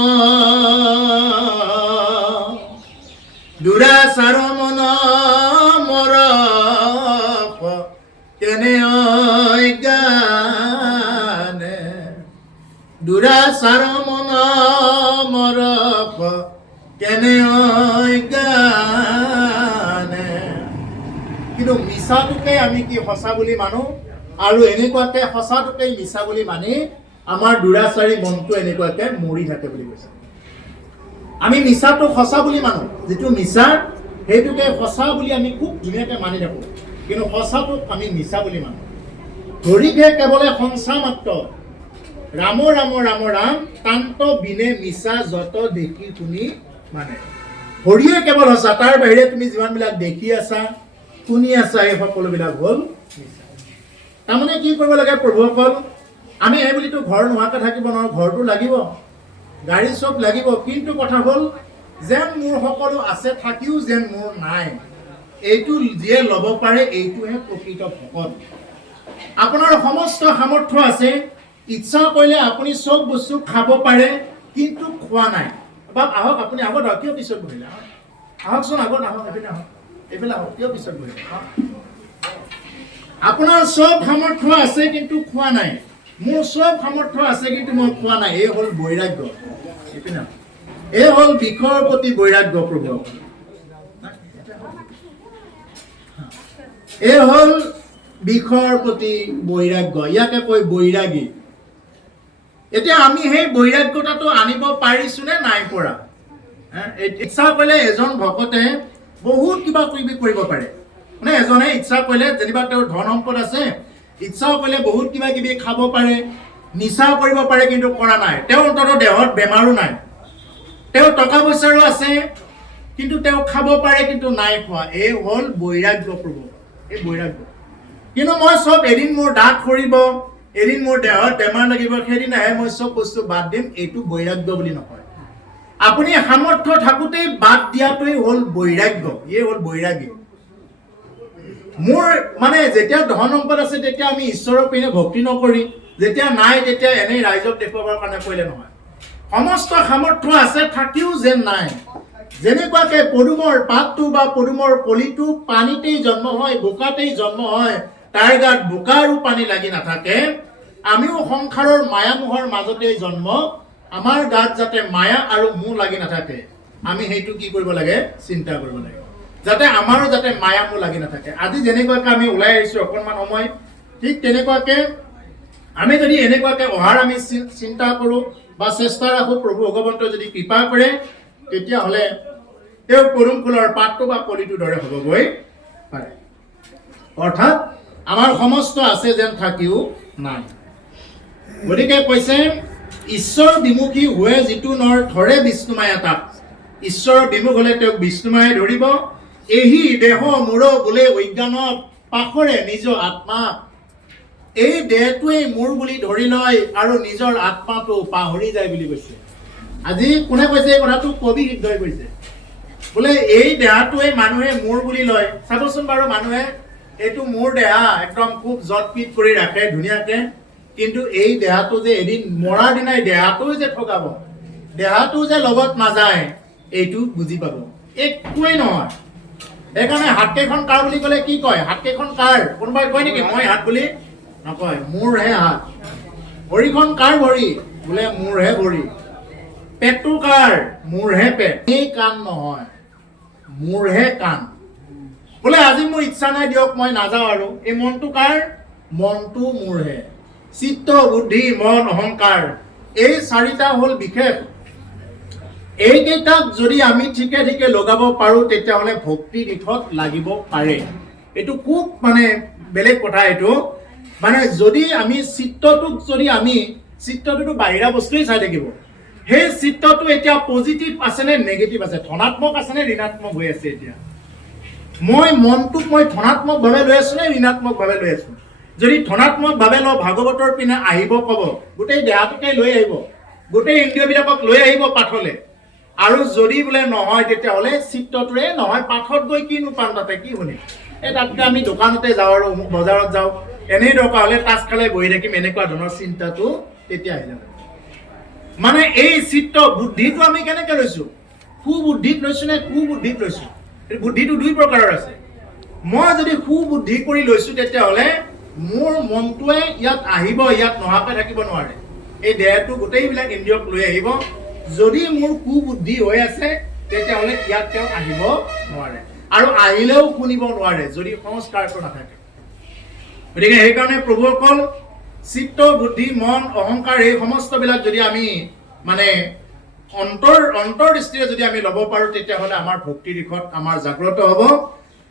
দুৰাচাৰ মন চাৰ মন মৰক কেনে অজ্ঞানে। কিন্তু মিছাটোকে আমি কি সঁচা বুলি মানো, আৰু এনেকুৱাকে সঁচাটোকেই মিছা বুলি মানি আমাৰ দুৰাচাৰী মনটো এনেকুৱাকে মৰি থাকে বুলি কৈছে। আমি মিছাটো সঁচা বুলি মানো, যিটো মিছা সেইটোকে সঁচা বুলি আমি খুব ধুনীয়াকৈ মানি থাকোঁ, কিন্তু সঁচাটোক আমি মিছা বুলি মানো। হৰিকে কেৱলে সংসা মাত্ৰ, ৰাম ৰাম ৰাম ৰাম তান্ত বিনে মিছা যত দেখি শুনি মানে। হৰিয়ে কেৱল সঁচা, তাৰ বাহিৰে তুমি যিমানবিলাক দেখি আছা শুনি আছা এই সকলোবিলাক হ'ল মিছা। তাৰমানে কি কৰিব লাগে প্ৰভুসকল, আমি এই বুলিতো ঘৰ নোহোৱাকৈ থাকিব নোৱাৰোঁ, ঘৰটো লাগিব, গাড়ী চব লাগিব, কিন্তু কথা হ'ল যেন মোৰ সকলো আছে থাকিও যেন মোৰ নাই, এইটো যিয়ে ল'ব পাৰে এইটোহে প্ৰকৃত ভকত। আপোনাৰ সমস্ত সামৰ্থ্য আছে, ইচ্ছা কৰিলে আপুনি চব বস্তু খাব পাৰে, কিন্তু খোৱা নাই। বা আহক আপুনি আগত আহক, কিয় পিছত বহিলে, আহকচোন আগত আহক, এইপিনে আহক, এইফালে আহক, কিয় পিছত বহিলে। আপোনাৰ চব সামৰ্থ্য আছে কিন্তু খোৱা নাই, মোৰ চব সামৰ্থ্য আছে কিন্তু মই খোৱা নাই, এই হ'ল বৈৰাগ্য। এইপিনে এই হ'ল বিষৰ প্ৰতি বৈৰাগ্য প্ৰভু, এই হ'ল বিষৰ প্ৰতি বৈৰাগ্য, ইয়াকে কয় বৈৰাগী। এতিয়া আমি সেই বৈৰাগ্যতাটো আনিব পাৰিছো নে নাই পৰা? ইচ্ছা কৰিলে এজন ভকতে বহুত কিবা কিবি কৰিব পাৰে, মানে এজনে ইচ্ছা কৰিলে যেনিবা তেওঁৰ ধন সম্পদ আছে, ইচ্ছা কৰিলে বহুত কিবা কিবি খাব পাৰে, নিচা কৰিব পাৰে, কিন্তু কৰা নাই। তেওঁৰ অন্তত দেহত বেমাৰো নাই, তেওঁ টকা পইচাৰো আছে কিন্তু তেওঁ খাব পাৰে কিন্তু নাই খোৱা, এই হ'ল বৈৰাগ্য প্ৰভু, এই বৈৰাগ্য। কিন্তু মই চব এদিন মোৰ দাঁত সৰিব, এদিন মোৰ দেহত বেমাৰ লাগিব, সেইদিনাহে মই চব বস্তু বাদ দিম, এইটো বৈৰাগ্য বুলি নকয়। আপুনি সামৰ্থ্য থাকোঁতেই বাদ দিয়াটোৱেই হ'ল বৈৰাগ্য, ইয়ে হ'ল বৈৰাগী। মোৰ মানে যেতিয়া ধন সম্পদ আছে তেতিয়া আমি ঈশ্বৰৰ পিনে ভক্তি নকৰি, যেতিয়া নাই তেতিয়া এনেই ৰাইজক দেখুৱাবৰ কাৰণে কৰিলে নহয়। সমস্ত সামৰ্থ্য আছে থাকিও যেন নাই, যেনেকুৱাকে পদুমৰ পাতটো বা পদুমৰ কলিটো পানীতেই জন্ম হয়, বোকাতেই জন্ম হয়, তাৰ গাত বোকা আৰু পানী লাগি নাথাকে, আমিও সংসাৰৰ মায়ামোহৰ মাজতেই জন্ম, আমাৰ গাত যাতে মায়া আৰু মোহ লাগি নাথাকে, আমি সেইটো কি কৰিব লাগে, চিন্তা কৰিব লাগে, যাতে আমাৰো যাতে মায়া মোহ লাগি নাথাকে। আজি যেনেকুৱাকে আমি ওলাই আহিছোঁ অকণমান সময়, ঠিক তেনেকুৱাকে আমি যদি এনেকুৱাকে অহাৰ আমি চিন্তা কৰোঁ বা চেষ্টা ৰাখোঁ, প্ৰভু ভগৱন্তই যদি কৃপা কৰে, তেতিয়াহ'লে তেওঁ পদুম ফুলৰ পাতটো বা কলিটোৰ দৰে হ'বগৈ পাৰে। অৰ্থাৎ আমাৰ সমস্ত আছে যেন থাকিও নাই। গতিকে কৈছে ঈশ্বৰ বিমুখী হৈ যিটো নৰ ধৰে বিষ্ণুমায়া তাক, ঈশ্বৰৰ বিমুখ হ'লে তেওঁক বিষ্ণুমায়ে ধৰিব। এহি দেহ মূৰ বোলে অজ্ঞানত পাখৰে নিজ আত্মা, এই দেহটোৱেই মোৰ বুলি ধৰি লয় আৰু নিজৰ আত্মাটো পাহৰি যায় বুলি কৈছে। আজি কোনে কৈছে এই কথাটো? কবি সিদ্ধই কৈছে, বোলে এই দেহাটোৱে মানুহে মোৰ বুলি লয়। চাবচোন বাৰু, মানুহে এইটো মোৰ দেহা একদম খুব জটপিট কৰি ৰাখে ধুনীয়াকে, কিন্তু এই দেহাটো যে এদিন মৰাৰ দিনাই দেহাটোও যে ঠগাব, দেহাটো যে লগত নাযায়, এইটো বুজি পাব, একোৱেই নহয়। সেইকাৰণে হাতকেইখন কাৰ বুলি ক'লে কি কয়? হাতকেইখন কাৰ? কোনোবাই কয় নেকি মই হাত বুলি? নকয়, মোৰহে হাত। ভৰিখন কাৰ ভৰি? বোলে মোৰহে ভৰি। পেটটো কাৰ? মোৰহে পেট। এই কাণ নহয়, মোৰহে কাণ। বোলে আজি মোৰ ইচ্ছা নাই দিয়ক, মই নাযাওঁ আৰু। এই মনটো কাৰ? মনটো মোৰহে। চিত্ত বুদ্ধি মন অহংকাৰ, এই চাৰিটা হ'ল বিশেষ। এইকেইটাক যদি আমি ঠিকে ঠিকে লগাব পাৰোঁ, তেতিয়াহ'লে ভক্তি দিশত লাগিব পাৰে। এইটো খুব মানে বেলেগ কথা। এইটো মানে যদি আমি চিত্তটোতো বাহিৰা বস্তুৱেই চাই থাকিব, সেই চিত্তটো এতিয়া পজিটিভ আছে নে নেগেটিভ আছে, ধনাত্মক আছে নে ঋণাত্মক হৈ আছে? এতিয়া মই মনটোক মই ধনাত্মকভাৱে লৈ আছোঁ নে ঋণাত্মকভাৱে লৈ আছোঁ? যদি ধনাত্মকভাৱে লওঁ, ভাগৱতৰ পিনে আহিব ক'ব, গোটেই দেহাটোকে লৈ আহিব, গোটেই ইন্দ্ৰিয়বিলাকক লৈ আহিব পাঠলে। আৰু যদি বোলে নহয়, তেতিয়াহ'লে চিত্তটোৰে নহয়, পাঠত গৈ কিনো পাম, তাতে কি শুনিম? এই তাতকৈ আমি দোকানতে যাওঁ আৰু বজাৰত যাওঁ, এনেই দৰকাৰ হ'লে তাচ খালে বহি থাকিম, এনেকুৱা ধৰণৰ চিন্তাটো তেতিয়া আহি যাব। মানে এই চিত্ত বুদ্ধিটো আমি কেনেকৈ লৈছোঁ? সুবুদ্ধিত লৈছোঁ নে কুবুদ্ধিত লৈছোঁ? বুদ্ধিটো দুই প্ৰকাৰৰ আছে। মই যদি সুবুদ্ধি কৰি লৈছোঁ, তেতিয়াহ'লে মোৰ মনটোৱে ইয়াত আহিব, ইয়াত নহাকৈ থাকিব নোৱাৰে। এই দেহটো গোটেইবিলাক ইন্দ্ৰিয়ক লৈ আহিব। যদি মোৰ কুবুদ্ধি হৈ আছে তেতিয়াহ'লে ইয়াত তেওঁ আহিব নোৱাৰে, আৰু আহিলেও শুনিব নোৱাৰে যদি সংস্কাৰটো নাথাকে। গতিকে সেইকাৰণে প্ৰভুসকল চিত্ত, বুদ্ধি, মন, অহংকাৰ এই সমস্তবিলাক যদি আমি মানে অন্তৰ্দৃষ্টিৰে যদি আমি ল'ব পাৰোঁ তেতিয়াহ'লে আমাৰ ভক্তিৰ দিশত আমাৰ জাগ্ৰত হ'ব।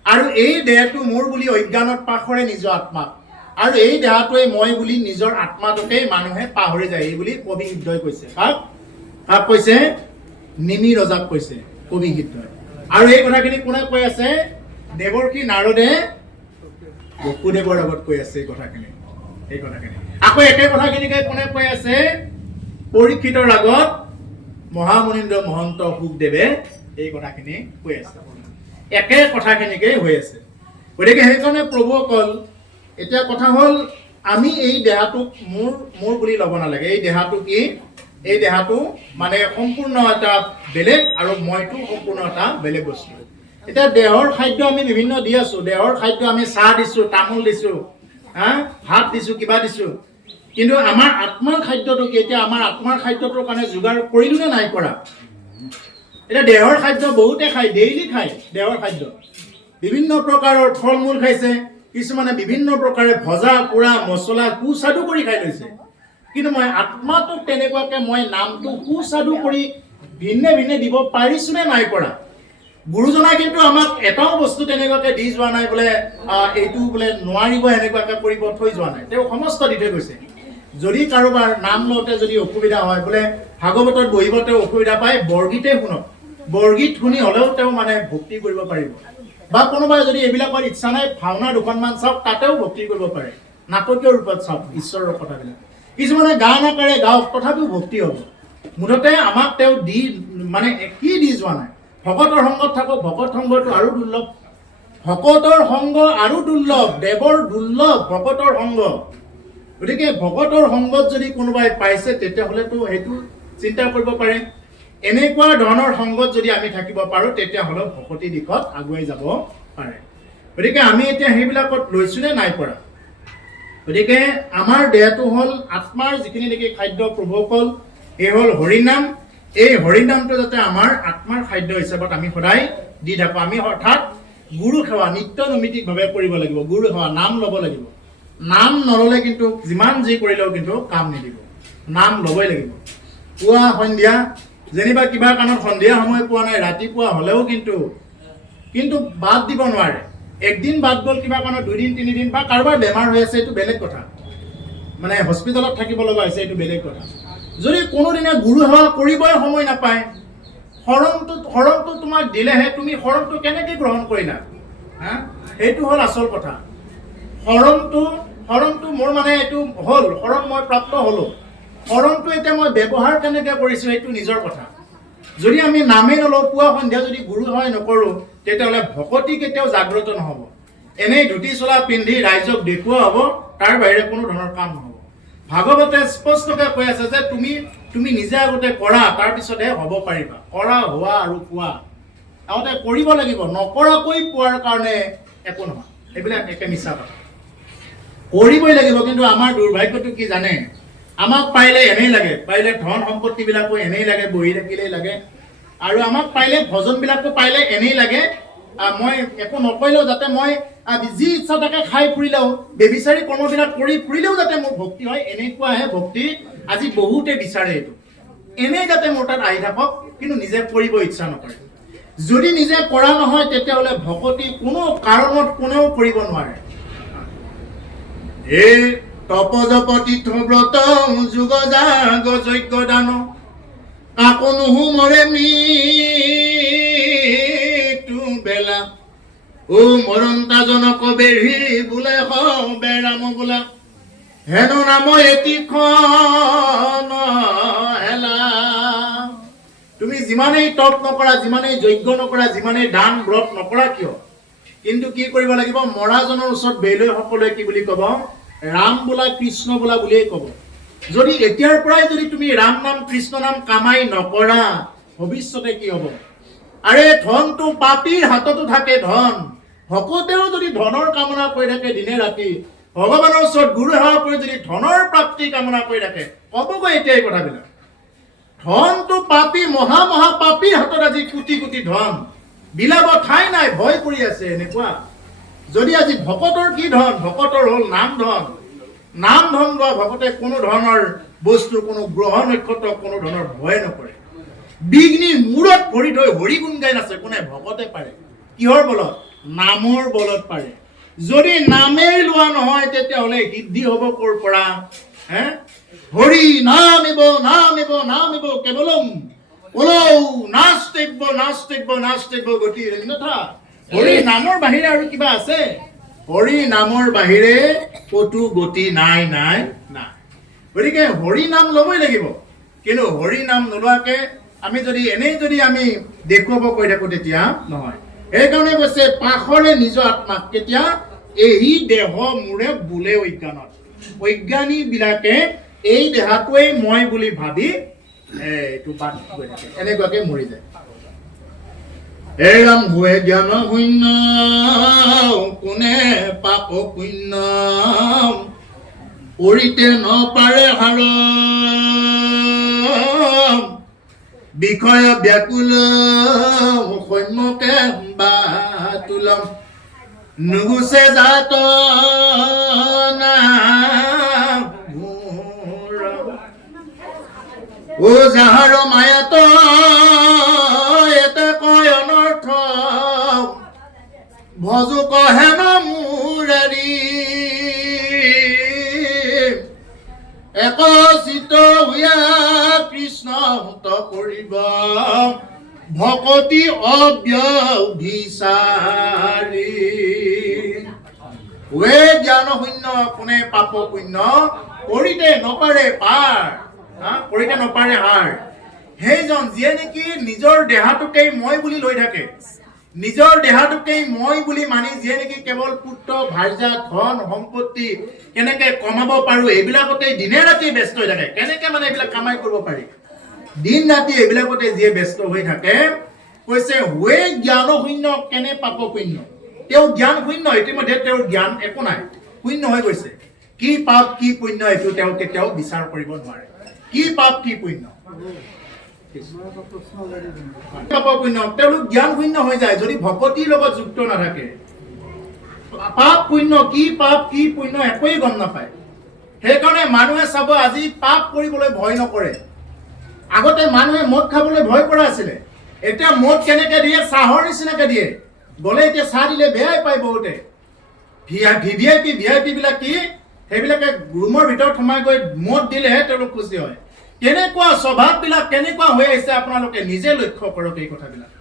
আৰু এই দেহটো মোৰ বুলি অজ্ঞানত পাহৰে নিজৰ আত্মাক, আৰু এই দেহটোৱে মই বুলি নিজৰ আত্মাটোকেই মানুহে পাহৰি যায়। এই বুলি কবি সিদ্ধই কৈছে। কাক কৈছে? নিমি ৰজাক কৈছে কবি সিদ্ধই। আৰু এই কথাখিনি কোনে কৈ আছে? দেৱৰ্ষি নাৰদে বসুদেৱৰ আগত কৈ আছে এই কথাখিনি। আকৌ একে কথাখিনিকে কোনে কৈ আছে? পৰীক্ষিতৰ আগত মহামুনীন্দ্ৰ মহন্ত শুকদেৱে এই কথাখিনি কৈ আছে। একে কথাখিনিকে হৈ আছে। গতিকে সেইকাৰণে প্ৰভুসকল এতিয়া কথা হ'ল আমি এই দেহাটোক মোৰ বুলি ল'ব নালাগে। এই দেহাটো কি? এই দেহাটো মানে সম্পূৰ্ণ এটা বেলেগ, আৰু মইটো সম্পূৰ্ণ এটা বেলেগ বস্তু। এতিয়া দেহৰ খাদ্য আমি বিভিন্ন দি আছো। দেহৰ খাদ্য আমি চাহ দিছো, তামোল দিছো, ভাত দিছো, কিবা দিছো, কিন্তু আমাৰ আত্মাৰ খাদ্যটো কি? এতিয়া আমাৰ আত্মাৰ খাদ্যটোৰ কাৰণে যোগাৰ কৰিলো নে নাই কৰা? এতিয়া দেহৰ খাদ্য বহুতে খায়, ডেইলি খায় দেহৰ খাদ্য। বিভিন্ন প্ৰকাৰৰ ফল মূল খাইছে, কিছুমানে বিভিন্ন প্ৰকাৰে ভজা পোৰা মছলা সুস্বাদু কৰি খাই লৈছে। কিন্তু মই আত্মাটোক তেনেকুৱাকে মই নামটো সুস্বাদু কৰি ভিন্নে ভিন্নে দিব পাৰিছো নে নাই পৰা? গুৰুজনাই কিন্তু আমাক এটাও বস্তু তেনেকুৱাকে দি যোৱা নাই বোলে এইটো বোলে নোৱাৰিব এনেকুৱাকে কৰিব থৈ যোৱা নাই। তেওঁ সমস্ত দি থৈ গৈছে। যদি কাৰোবাৰ নাম লওঁতে যদি অসুবিধা হয়, বোলে ভাগৱতত বহিব তেওঁ অসুবিধা পায়, বৰগীতে শুনক, বৰগীত শুনি হ'লেও তেওঁ মানে ভক্তি কৰিব পাৰিব। বা কোনোবাই যদি এইবিলাকৰ ইচ্ছা নাই, ভাওনা দুখনমান চাওক, তাতেও ভক্তি কৰিব পাৰে। নাটকীয় ৰূপত চাওক ঈশ্বৰৰ কথাবিলাক। কিছুমানে গান আকাৰে গাওক, তথাপিও ভক্তি হ'ব। মুঠতে আমাক তেওঁ দি মানে কি দি যোৱা নাই? ভকতৰ সংগত থাকক। ভকত সংগটো আৰু দুৰ্লভ। ভকতৰ সংগ আৰু দুৰ্লভ, দেৱৰ দুৰ্লভ ভকতৰ সংগ। গতিকে ভকতৰ সংগত যদি কোনোবাই পাইছে তেতিয়াহ'লেতো সেইটো চিন্তা কৰিব পাৰে। এনেকুৱা ধৰণৰ সংগত যদি আমি থাকিব পাৰোঁ তেতিয়াহ'লে ভকতি দিশত আগুৱাই যাব পাৰে। গতিকে আমি এতিয়া সেইবিলাকত লৈছোঁ নে নাই পৰা? গতিকে আমাৰ দেহটো হ'ল আত্মাৰ যিখিনি নেকি খাদ্য প্ৰভুসকল, এই হ'ল হৰিনাম। এই হৰিনামটো যাতে আমাৰ আত্মাৰ খাদ্য হিচাপত আমি সদায় দি থাকোঁ। আমি অৰ্থাৎ গুৰু সেৱা নিত্য নৈমিত্তিকভাৱে কৰিব লাগিব। গুৰু সেৱা, নাম ল'ব লাগিব। নাম নল'লে কিন্তু যিমান যি কৰিলেও কিন্তু কাম নিদিব। নাম ল'বই লাগিব। পুৱা সন্ধিয়া, যেনিবা কিবা কাৰণত সন্ধিয়া সময় পোৱা নাই, ৰাতিপুৱা হ'লেও কিন্তু বাদ দিব নোৱাৰে। একদিন বাদ গ'ল কিবা কাৰণত, 2 দিন 3 দিন, বা কাৰোবাৰ বেমাৰ হৈ আছে, এইটো বেলেগ কথা, মানে হস্পিটেলত থাকিব লগা হৈছে, এইটো বেলেগ কথা। যদি কোনোদিনে গুৰু সেৱা কৰিবই সময় নাপায়, শৰণটো তোমাক দিলেহে তুমি শৰণটো কেনেকৈ গ্ৰহণ কৰিলা? সেইটো হ'ল আচল কথা। শৰণটো মোৰ মানে এইটো হ'ল, শৰণ মই প্ৰাপ্ত হ'লোঁ। শৰণটো এতিয়া মই ব্যৱহাৰ কেনেকৈ কৰিছোঁ সেইটো নিজৰ কথা। যদি আমি নামেই নলওঁ, পুৱা সন্ধিয়া যদি গুৰু সেৱা নকৰোঁ, তেতিয়াহ'লে ভকতি কেতিয়াও জাগ্ৰত নহ'ব। এনেই ধুতি চোলা পিন্ধি ৰাইজক দেখুওৱা হ'ব, তাৰ বাহিৰে কোনো ধৰণৰ কাম নহ'ব। ভাগৱতে স্পষ্টকৈ কৈ আছে যে তুমি নিজে আগতে কৰা, তাৰপিছতহে হ'ব পাৰিবা। কৰা, হোৱা আৰু পোৱা, আগতে কৰিব লাগিব। নকৰাকৈ পোৱাৰ কাৰণে একো নহয়, এইবিলাক একে মিছা কথা। কৰিবই লাগিব। কিন্তু আমাৰ দুৰ্ভাগ্যটো কি জানে? আমাক পাৰিলে এনেই লাগে, পাৰিলে ধন সম্পত্তিবিলাকো এনেই লাগে, বহি থাকিলেই লাগে, আৰু আমাক পাৰিলে ভজনবিলাকো পাৰিলে এনেই লাগে। মই একো নকৰিলেও যাতে মই যি ইচ্ছা তাকে খাই ফুৰিলেও, বেবিচাৰি কৰ্মবিলাক কৰি ফুৰিলেও যাতে মোৰ ভক্তি হয়, এনেকুৱাহে ভক্তি আজি বহুতে বিচাৰে। এইটো এনেই যাতে মোৰ তাত আহি থাকক, কিন্তু নিজে কৰিব ইচ্ছা নকৰে। যদি নিজে কৰা নহয় তেতিয়াহ'লে ভকতি কোনো কাৰণত কোনেও কৰিব নোৱাৰে। এই তপজপ তীৰ্থ ব্ৰত যোগ যাগ যজ্ঞ দান, কাকো নুহুমৰে মৃত্যু বেলা, ও মৰন্তা জনক বেঢ়ি বোলে বেৰাম বোলা, হেনো নাম এটিখন হেলা। তুমি যিমানেই তপ নকৰা, যিমানেই যজ্ঞ নকৰা, যিমানেই দান ব্ৰত নকৰা কিয়, কিন্তু কি কৰিব লাগিব? মৰাজনৰ ওচৰত বেলৈ সকলোৱে কি বুলি ক'ব? ৰাম বোলা, কৃষ্ণ বোলা বুলিয়েই ক'ব। যদি এতিয়াৰ পৰাই যদি তুমি ৰাম নাম কৃষ্ণ নাম কামাই নকৰা, ভৱিষ্যতে কি হ'ব? আৰে ধনটো পাপীৰ হাততো থাকে ধন। ভকতেও যদি ধনৰ কামনা কৰি থাকে দিনে ৰাতি, ভগৱানৰ ওচৰত গুৰু সেৱা কৰি যদি ধনৰ প্ৰাপ্তি কামনা কৰি থাকে, ক'বগৈ এতিয়া এই কথাবিলাক। ধনটো পাপী, মহা মহা পাপীৰ হাতত আজি কোটি কোটি ধন, বিলাব ঠাই নাই, ভয় কৰি আছে এনেকুৱা। যদি আজি ভকতৰ কি ধন? ভকতৰ হ'ল নাম ধন। নাম ধন লোৱা ভকতে কোনো ধৰণৰ বস্তু, কোনো গ্ৰহ নক্ষত্ৰ, কোনো ধৰণৰ ভয় নকৰে। বিঘ্নিৰ মূৰত ভৰি থৈ হৰি গুণ গাই নাচে কোনে? ভকতে পাৰে। কিহৰ বলত? নামৰ বলত পাৰে। যদি নামেই লোৱা নহয় তেতিয়াহ'লে সিদ্ধি হ'ব ক'ৰ পৰা? হৰি নামিব নামিব নামিব কেৱলম ওলৌ নাস্তিব্য নাস্তিব্য নাস্তিব্য গতি অন্যথা। হৰি নামৰ বাহিৰে আৰু কিবা আছে? হৰি নামৰ বাহিৰে ক'তো গতি নাই নাই নাই। গতিকে হৰি নাম ল'বই লাগিব। কিন্তু হৰি নাম নোলোৱাকে আমি যদি এনেই যদি আমি দেখুৱাব কৈ থাকো তেতিয়া নহয়। সেইকাৰণে কৈছে পাখৰে নিজ আত্মাক কেতিয়া? এই দেহ মোৰে বোলে অজ্ঞানত। অজ্ঞানী বিলাকে এই দেহাটোৱেই মই বুলি ভাবি এইটো বাদ গৈ থাকে, এনেকুৱাকে মৰি যায়। এৰাম হোৱে জ্ঞান শূন্য, কোনে পাপ শূন্য, কৰিতে নপাৰে হাৰ, বিষয় ব্যাকুল সৈন্যকে বাতুলম, নুগুছে জাত ও যাহাৰ মায়াত এতে কয় অনৰ্থ, ভজু কহেন মুৰাৰী, একচিত হৈয়া কৃষ্ণ হত কৰিব, ভকতি অব্যভিচাৰী। ৱে জ্ঞান শূন্য, কোনে পাপ শূন্য, কৰিতে নপাৰে পাৰ, কৰিতে নপাৰে হাৰ। সেইজন যিয়ে নেকি নিজৰ দেহাটোকেই মই বুলি লৈ থাকে, নিজৰ দেহাটোকেই মই বুলি মানি যিয়ে নেকি কেৱল পুত্ৰ ভাৰ্যা ধন সম্পত্তি কেনেকে কমাব পাৰো এইবিলাকতে দিনে ৰাতি ব্যস্ত হৈ থাকে। কেনেকে মানে এইবিলাক কামাই কৰিব পাৰি, দিন ৰাতি এইবিলাকতে যিয়ে ব্যস্ত হৈ থাকে, কৈছে ৱে জ্ঞান শূন্য, কেনে পাপ শূন্য। তেওঁ জ্ঞান শূন্য, ইতিমধ্যে তেওঁৰ জ্ঞান একো নাই, শূন্য হৈ গৈছে। কি পাপ কি পুণ্য এইটো তেওঁ কেতিয়াও বিচাৰ কৰিব নোৱাৰে। কি পাপ কি পুণ্য, পাপ পুণ্য তেওঁলোক জ্ঞান শূন্য হৈ যায় যদি ভকতিৰ লগত যুক্ত নাথাকে। পাপ পুণ্য কি পাপ কি পুণ্য একোৱেই গম নাপায়। সেইকাৰণে মানুহে চাব আজি পাপ কৰিবলৈ ভয় নকৰে। আগতে মানুহে মদ খাবলৈ ভয় কৰা আছিলে, এতিয়া মদ কেনেকে দিয়ে? চাহৰ নিচিনাকে দিয়ে। গলে এতিয়া চাহ দিলে বেয়াই পায় বহুতে। ভিভিআইপি বিলাক কি? সেইবিলাকে ৰুমৰ ভিতৰত সোমাই গৈ মদ দিলেহে তেওঁলোক খুচি হয়। কেনেকুৱা স্বভাৱবিলাক কেনেকুৱা হৈ আহিছে আপোনালোকে নিজে লক্ষ্য কৰক এই কথাবিলাক।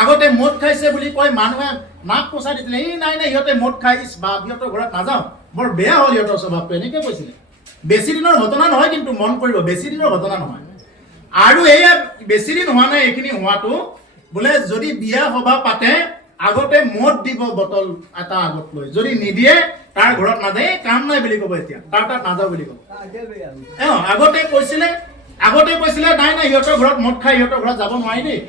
আগতে মদ খাইছে বুলি কয় মানুহে নাক পচাই দিছিলে, এই নাই নাই সিহঁতে মদ খাই, বা সিহঁতৰ ঘৰত নাযাওঁ, বৰ বেয়া হ'ল সিহঁতৰ স্বভাৱটো, এনেকে কৈছিলে। বেছি দিনৰ ঘটনা নহয় কিন্তু, মন কৰিব, বেছি দিনৰ ঘটনা নহয়। আৰু এয়া বেছি দিন হোৱা নাই এইখিনি হোৱাটো, বোলে যদি বিয়া সভা পাতে আগতে মদ দিব বটল এটা আগত লৈ, যদি নিদিয়ে তাৰ ঘৰত নাযায়, কাম নাই বুলি ক'ব, এতিয়া তাৰ তাত নাযাওঁ বুলি ক'ব। আগতে কৈছিলে নাই নাই সিহঁতৰ ঘৰত মদ খাই, সিহঁতৰ ঘৰত যাব নোৱাৰি দেই।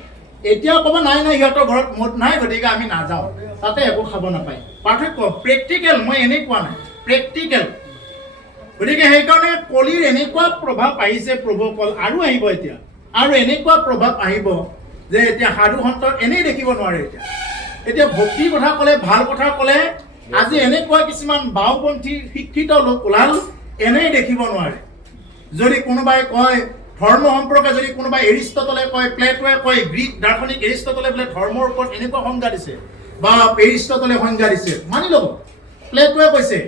এতিয়াও ক'ব নাই নাই সিহঁতৰ ঘৰত মদ নাই, গতিকে আমি নাযাওঁ, তাতে একো খাব নাপায়। পাৰ্থক্য প্ৰেক্টিকেল, মই এনেই কোৱা নাই, প্ৰেক্টিকেল। গতিকে সেইকাৰণে কলিৰ এনেকুৱা প্ৰভাৱ আহিছে, প্ৰভুসকল আৰু আহিব এতিয়া, আৰু এনেকুৱা প্ৰভাৱ আহিব যে এতিয়া সাধু সন্তক এনেই দেখিব নোৱাৰে। এতিয়া ভক্তিৰ কথা ক'লে, ভাল কথা ক'লে, আজি এনেকুৱা কিছুমান বাওঁপন্থী শিক্ষিত লোক ওলাল, এনেই দেখিব নোৱাৰে। যদি কোনোবাই কয় ধৰ্ম সম্পৰ্কে, যদি কোনোবাই এৰিষ্টটলে কয়, প্লেটোৱে কয়, গ্ৰীক দাৰ্শনিক এৰিষ্টটলে বোলে ধৰ্মৰ ওপৰত এনেকুৱা সংজ্ঞা দিছে, বা এৰিষ্টটলে সংজ্ঞা দিছে, মানি ল'ব। প্লেটোৱে কৈছে,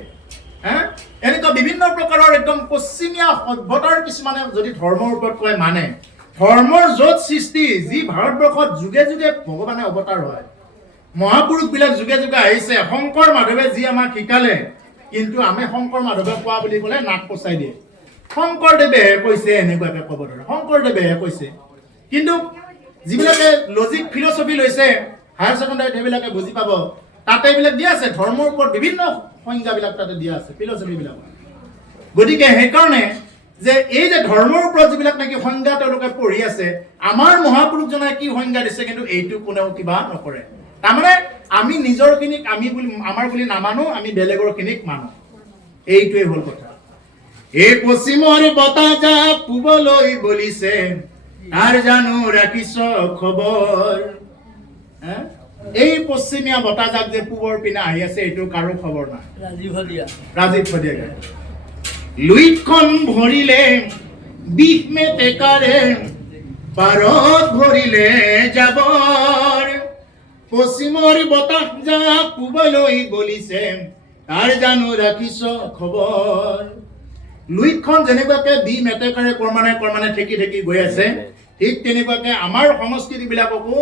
এনেকুৱা বিভিন্ন প্ৰকাৰৰ একদম পশ্চিমীয়া সভ্যতাৰ কিছুমানে যদি ধৰ্মৰ ওপৰত কয় মানে, ধৰ্মৰ য'ত সৃষ্টি, যি ভাৰতবৰ্ষত যুগে যুগে ভগৱানে অৱতাৰ হয়, মহাপুৰুষবিলাক যুগে যুগে আহিছে, শংকৰ মাধৱে যি আমাক শিকালে, কিন্তু আমি শংকৰ মাধৱে কোৱা বুলি ক'লে নাক পচাই দিয়ে। শংকৰদেৱেহে কৈছে, এনেকুৱাকে ক'ব ধৰে, শংকৰদেৱেহে কৈছে। কিন্তু যিবিলাকে লজিক ফিলচফি লৈছে হায়াৰ ছেকেণ্ডাৰীত সেইবিলাকে বুজি পাব, তাতে এইবিলাক দিয়া আছে, ধৰ্মৰ ওপৰত বিভিন্ন সংজ্ঞাবিলাক তাতে দিয়া আছে ফিলচফিবিলাক। গতিকে সেইকাৰণে যে এই যে ধৰ্মৰ ওপৰত যিবিলাক নেকি সংজ্ঞা তেওঁলোকে পঢ়ি আছে, আমাৰ মহাপুৰুষজনে কি সংজ্ঞা দিছে কিন্তু এইটো কোনেও কিবা নকৰে। তাৰমানে আমি নিজৰ খিনিক আমি বুলি আমাৰ বুলি নামানো, আমি বেলেগৰ খিনিক মানো, এইটোৱে হ'ল কথা। এই পশ্চিমৰ বতাহজাক পূবলৈ বলিছে, তাৰ জানো ৰাখিছ খবৰ? এই পশ্চিমীয়া বতাহজাক যে পূবৰ পিনে আহি আছে, এইটো কাৰো খবৰ নাই। ৰাজীৱ শদিয়া লুইতখন ভৰিলে বিষ মেটেকাৰে, পাৰত ভৰিলে যাবৰ। পশ্চিমৰ বতাহজাক পূবলৈ বলিছে, তাৰ জানো ৰাখিছ খবৰ? লুইতখন যেনেকুৱাকে বি মেটেকাৰে ক্ৰমান্বয়ে ঠেকি ঠেকি গৈ আছে, ঠিক তেনেকুৱাকে আমাৰ সংস্কৃতিবিলাককো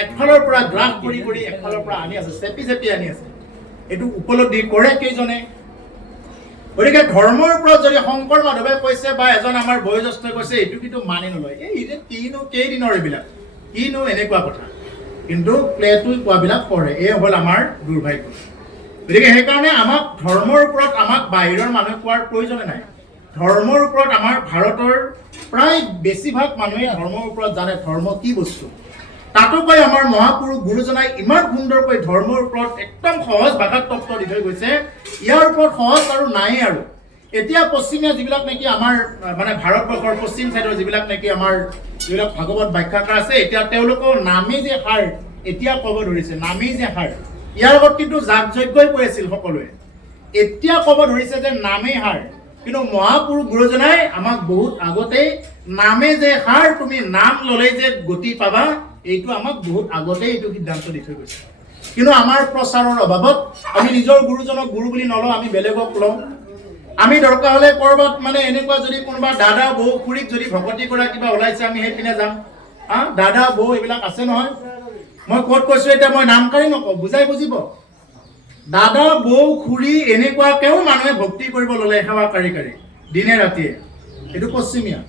একফালৰ পৰা গ্ৰাস কৰি কৰি একফালৰ পৰা আনি আছে, চেপি চেপি আনি আছে। এইটো উপলব্ধি কৰে কেইজনে? গতিকে ধৰ্মৰ ওপৰত যদি শংকৰ মাধৱে কৈছে বা এজন আমাৰ বয়োজ্যেষ্ঠই কৈছে, এইটো কিন্তু মানি নলয়। এই কিনো কেইদিনৰ এইবিলাক, কিনো এনেকুৱা কথা। কিন্তু প্লেটো কোৱাবিলাক পঢ়ে, এই হ'ল আমাৰ দুৰ্ভাগ্য। গতিকে সেইকাৰণে আমাক ধৰ্মৰ ওপৰত আমাক বাহিৰৰ মানুহে কোৱাৰ প্ৰয়োজনে নাই। ধৰ্মৰ ওপৰত আমাৰ ভাৰতৰ প্ৰায় বেছিভাগ মানুহে ধৰ্মৰ ওপৰত জানে, ধৰ্ম কি বস্তু। তাতোকৈ আমাৰ মহাপুৰুষ গুৰুজনাই ইমান সুন্দৰকৈ ধৰ্মৰ ওপৰত একদম সহজ ভাষাত তত্ত্ব দি থৈ গৈছে, ইয়াৰ ওপৰত সহজ আৰু নাই। আৰু এতিয়া পশ্চিমীয়া যিবিলাক নেকি আমাৰ মানে ভাৰতবৰ্ষৰ পশ্চিম চাইডৰ যিবিলাক নেকি আমাৰ যিবিলাক ভাগৱত ব্যাখ্যাকাৰ আছে, এতিয়া তেওঁলোকৰ নামেই যে সাৰ এতিয়া ক'ব ধৰিছে, নামেই যে সাৰ। ইয়াৰ আগত কিন্তু যাগ যজ্ঞই কৈ আছিল সকলোৱে, এতিয়া ক'ব ধৰিছে যে নামেই সাৰ। কিন্তু মহাপুৰুষ গুৰুজনাই আমাক বহুত আগতেই নামে যে সাৰ, তুমি নাম ল'লেই যে গতি পাবা, এইটো আমাক বহুত আগতেই এইটো সিদ্ধান্ত দি থৈ গৈছে। কিন্তু আমাৰ প্ৰচাৰৰ অভাৱত আমি নিজৰ গুৰুজনক গুৰু বুলি নলওঁ, আমি বেলেগক লওঁ। আমি দৰকাৰ হ'লে ক'ৰবাত মানে এনেকুৱা যদি কোনোবা দাদা বৌ খুৰীক যদি ভকতি কৰা কিবা ওলাইছে, আমি সেইপিনে যাম। দাদা বৌ এইবিলাক আছে নহয়। মই ক'ত কৈছো এতিয়া, মই নামকাৰী নকওঁ, বুজাই বুজিব। দাদা বৌ খুৰী এনেকুৱাকেও মানুহে ভক্তি কৰিব ল'লে, সেৱা কাৰি কাৰি দিনে ৰাতিয়ে। এইটো পশ্চিমীয়া।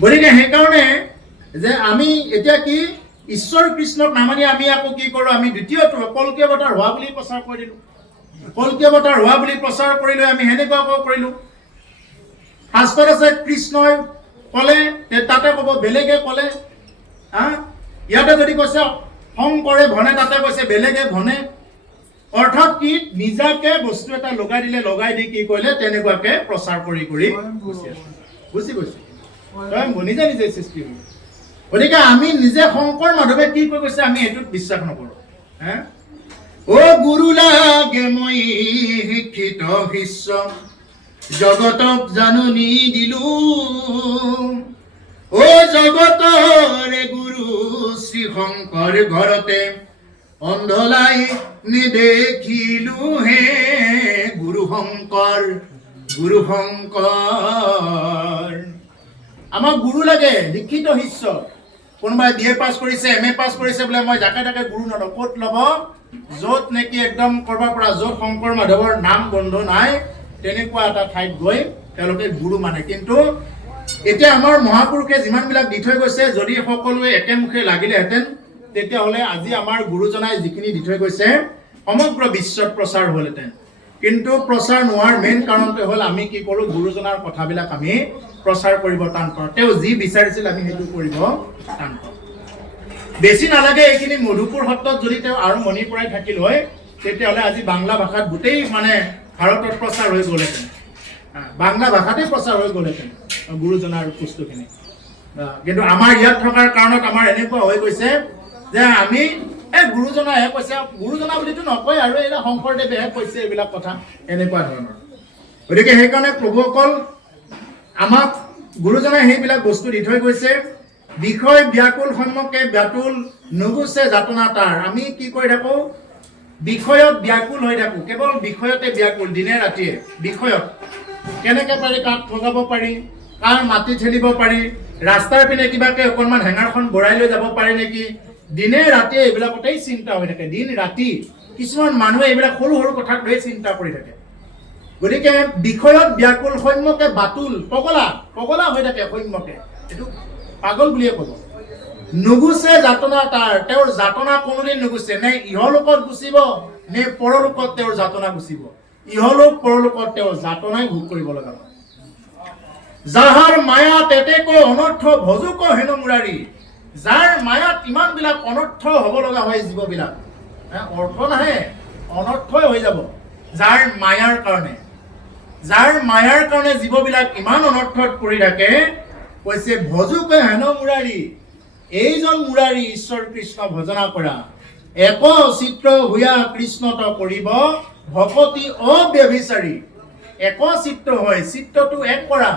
গতিকে সেইকাৰণে যে আমি এতিয়া কি ঈশ্বৰ কৃষ্ণক নামানি আমি আকৌ কি কৰোঁ, আমি দ্বিতীয়টো কল্কি অৱতাৰ হোৱা বুলি প্ৰচাৰ কৰি দিলোঁ। কল্কি অৱতাৰ হোৱা বুলি প্ৰচাৰ কৰিলৈ আমি সেনেকুৱাকৈ কৰিলোঁ। শাস্ত্ৰত আছে কৃষ্ণই ক'লে তাতে ক'ব, বেলেগে ক'লে। ইয়াতে যদি কৈছে শংকৰে ভনে, তাতে কৈছে বেলেগে ভনে। অৰ্থাৎ কি, নিজাকে বস্তু এটা লগাই দিলে, লগাই দি কি কৰিলে তেনেকুৱাকে প্ৰচাৰ কৰি কৰি বুজি গৈছে, নিজে নিজে সৃষ্টি হ'ল। গতিকে আমি নিজে শংকৰ মাধৱে কি কৈ গৈছে, আমি এইটোত বিশ্বাস নকৰোঁ। অ গুৰু লাগে মই শিক্ষিত শিষ্য, জগতক জাননী দিলো। অ জগতৰে গুৰু শ্ৰী শংকৰ ঘৰতে, অন্ধলাই নেদেখিলো হে। গুৰু শংকৰ, গুৰু শংকৰ। আমাক গুৰু লাগে, শিক্ষিত শিষ্য। কোনোবাই BA পাছ কৰিছে, MA পাছ কৰিছে বোলে, মই যাকে তাকে গুৰু নলওঁ। ক'ত ল'ব? য'ত নেকি একদম কৰবাৰ পৰা য'ত শংকৰ মাধৱৰ নাম বন্ধ নাই, তেনেকুৱা এটা ঠাইত গৈ তেওঁলোকে গুৰু মানে। কিন্তু এতিয়া আমাৰ মহাপুৰুষে যিমানবিলাক দি থৈ গৈছে, যদি সকলোৱে একেমুখে লাগিলেহেঁতেন, তেতিয়াহ'লে আজি আমাৰ গুৰুজনাই যিখিনি দি থৈ গৈছে সমগ্ৰ বিশ্বত প্ৰচাৰ হ'লহেঁতেন। কিন্তু প্ৰচাৰ নোহোৱাৰ মেইন কাৰণটো হ'ল আমি কি কৰোঁ, গুৰুজনাৰ কথাবিলাক আমি প্ৰচাৰ কৰিব টান পাওঁ। তেওঁ যি বিচাৰিছিল আমি সেইটো কৰিব টান পাওঁ। বেছি নালাগে, এইখিনি মধুপুৰ সত্ৰত যদি তেওঁ আৰম্ভণিৰ পৰাই থাকিল হয়, তেতিয়াহ'লে আজি বাংলা ভাষাত গোটেই মানে ভাৰতত প্ৰচাৰ হৈ গ'লহেঁতেন। বাংলা ভাষাতে প্ৰচাৰ হৈ গ'লহেঁতেন গুৰুজনাৰ বস্তুখিনি। কিন্তু আমাৰ ইয়াত থকাৰ কাৰণত আমাৰ এনেকুৱা হৈ গৈছে যে আমি গুৰুজনাহে কৈছে, গুৰুজনা বুলিতো নকয় আৰু এই শংকৰদেৱেহে কৈছে এইবিলাক কথা, এনেকুৱা ধৰণৰ। গতিকে সেইকাৰণে প্ৰভুসকল, আমাক গুৰুজনাই সেইবিলাক বস্তু দি থৈ গৈছে। বিষয় ব্যাকুল সন্মুখে ব্যাতুল, নুগুছে যাতনা তাৰ। আমি কি কৰি থাকোঁ, বিষয়ত ব্যাকুল হৈ থাকোঁ, কেৱল বিষয়তে ব্যাকুল, দিনে ৰাতিয়ে বিষয়ত। কেনেকে পাৰি কাক ঠগাব পাৰি, কাৰ মাটি ঠেলিব পাৰি, ৰাস্তাৰ পিনে কিবাকে অকণমান হেঙাৰখন বৰাই লৈ যাব পাৰি নেকি, দিনে ৰাতিয়ে এইবিলাকতেই চিন্তা হৈ থাকে। দিন ৰাতি কিছুমান মানুহে এইবিলাক সৰু সৰু কথাক লৈ চিন্তা কৰি থাকে। গতিকে বিষয়ত ব্যাকুল, সন্মুখে বাতুল, পগলা পগলা হৈ থাকে সন্মুখে, এইটো পাগল বুলিয়ে ক'ব। নুগুছে যাতনা তাৰ, তেওঁৰ যাতনা কোনোদিন নুগুছে। নে ইহলোকত গুচিব, নে পৰলোকত তেওঁৰ যাতনা গুচিব। ইহলোক পৰলোকত তেওঁৰ যাতনাই ভোগ কৰিব লগা হয়। যাহাৰ মায়া তেতেকৈ অনৰ্থ ভজুক হেনো মুৰাৰী। যাৰ মায়াত ইমানবিলাক অনৰ্থ হ'ব লগা হয় জীৱবিলাক, অৰ্থ নাহে, অনৰ্থই হৈ যাব যাৰ মায়াৰ কাৰণে। যাৰ মায়াৰ কাৰণে জীৱবিলাক ইমান অনৰ্থত পৰি থাকে, কৈছে ভজুকে হেন মুৰাৰী, এইজন মুৰাৰী ঈশ্বৰ কৃষ্ণ ভজনা কৰা, এক চিত্ৰ হুয়া কৃষ্ণত কৰিব ভকতি অব্যভিচাৰী। এক চিত্ৰ হয়, চিত্ৰটো এক কৰা,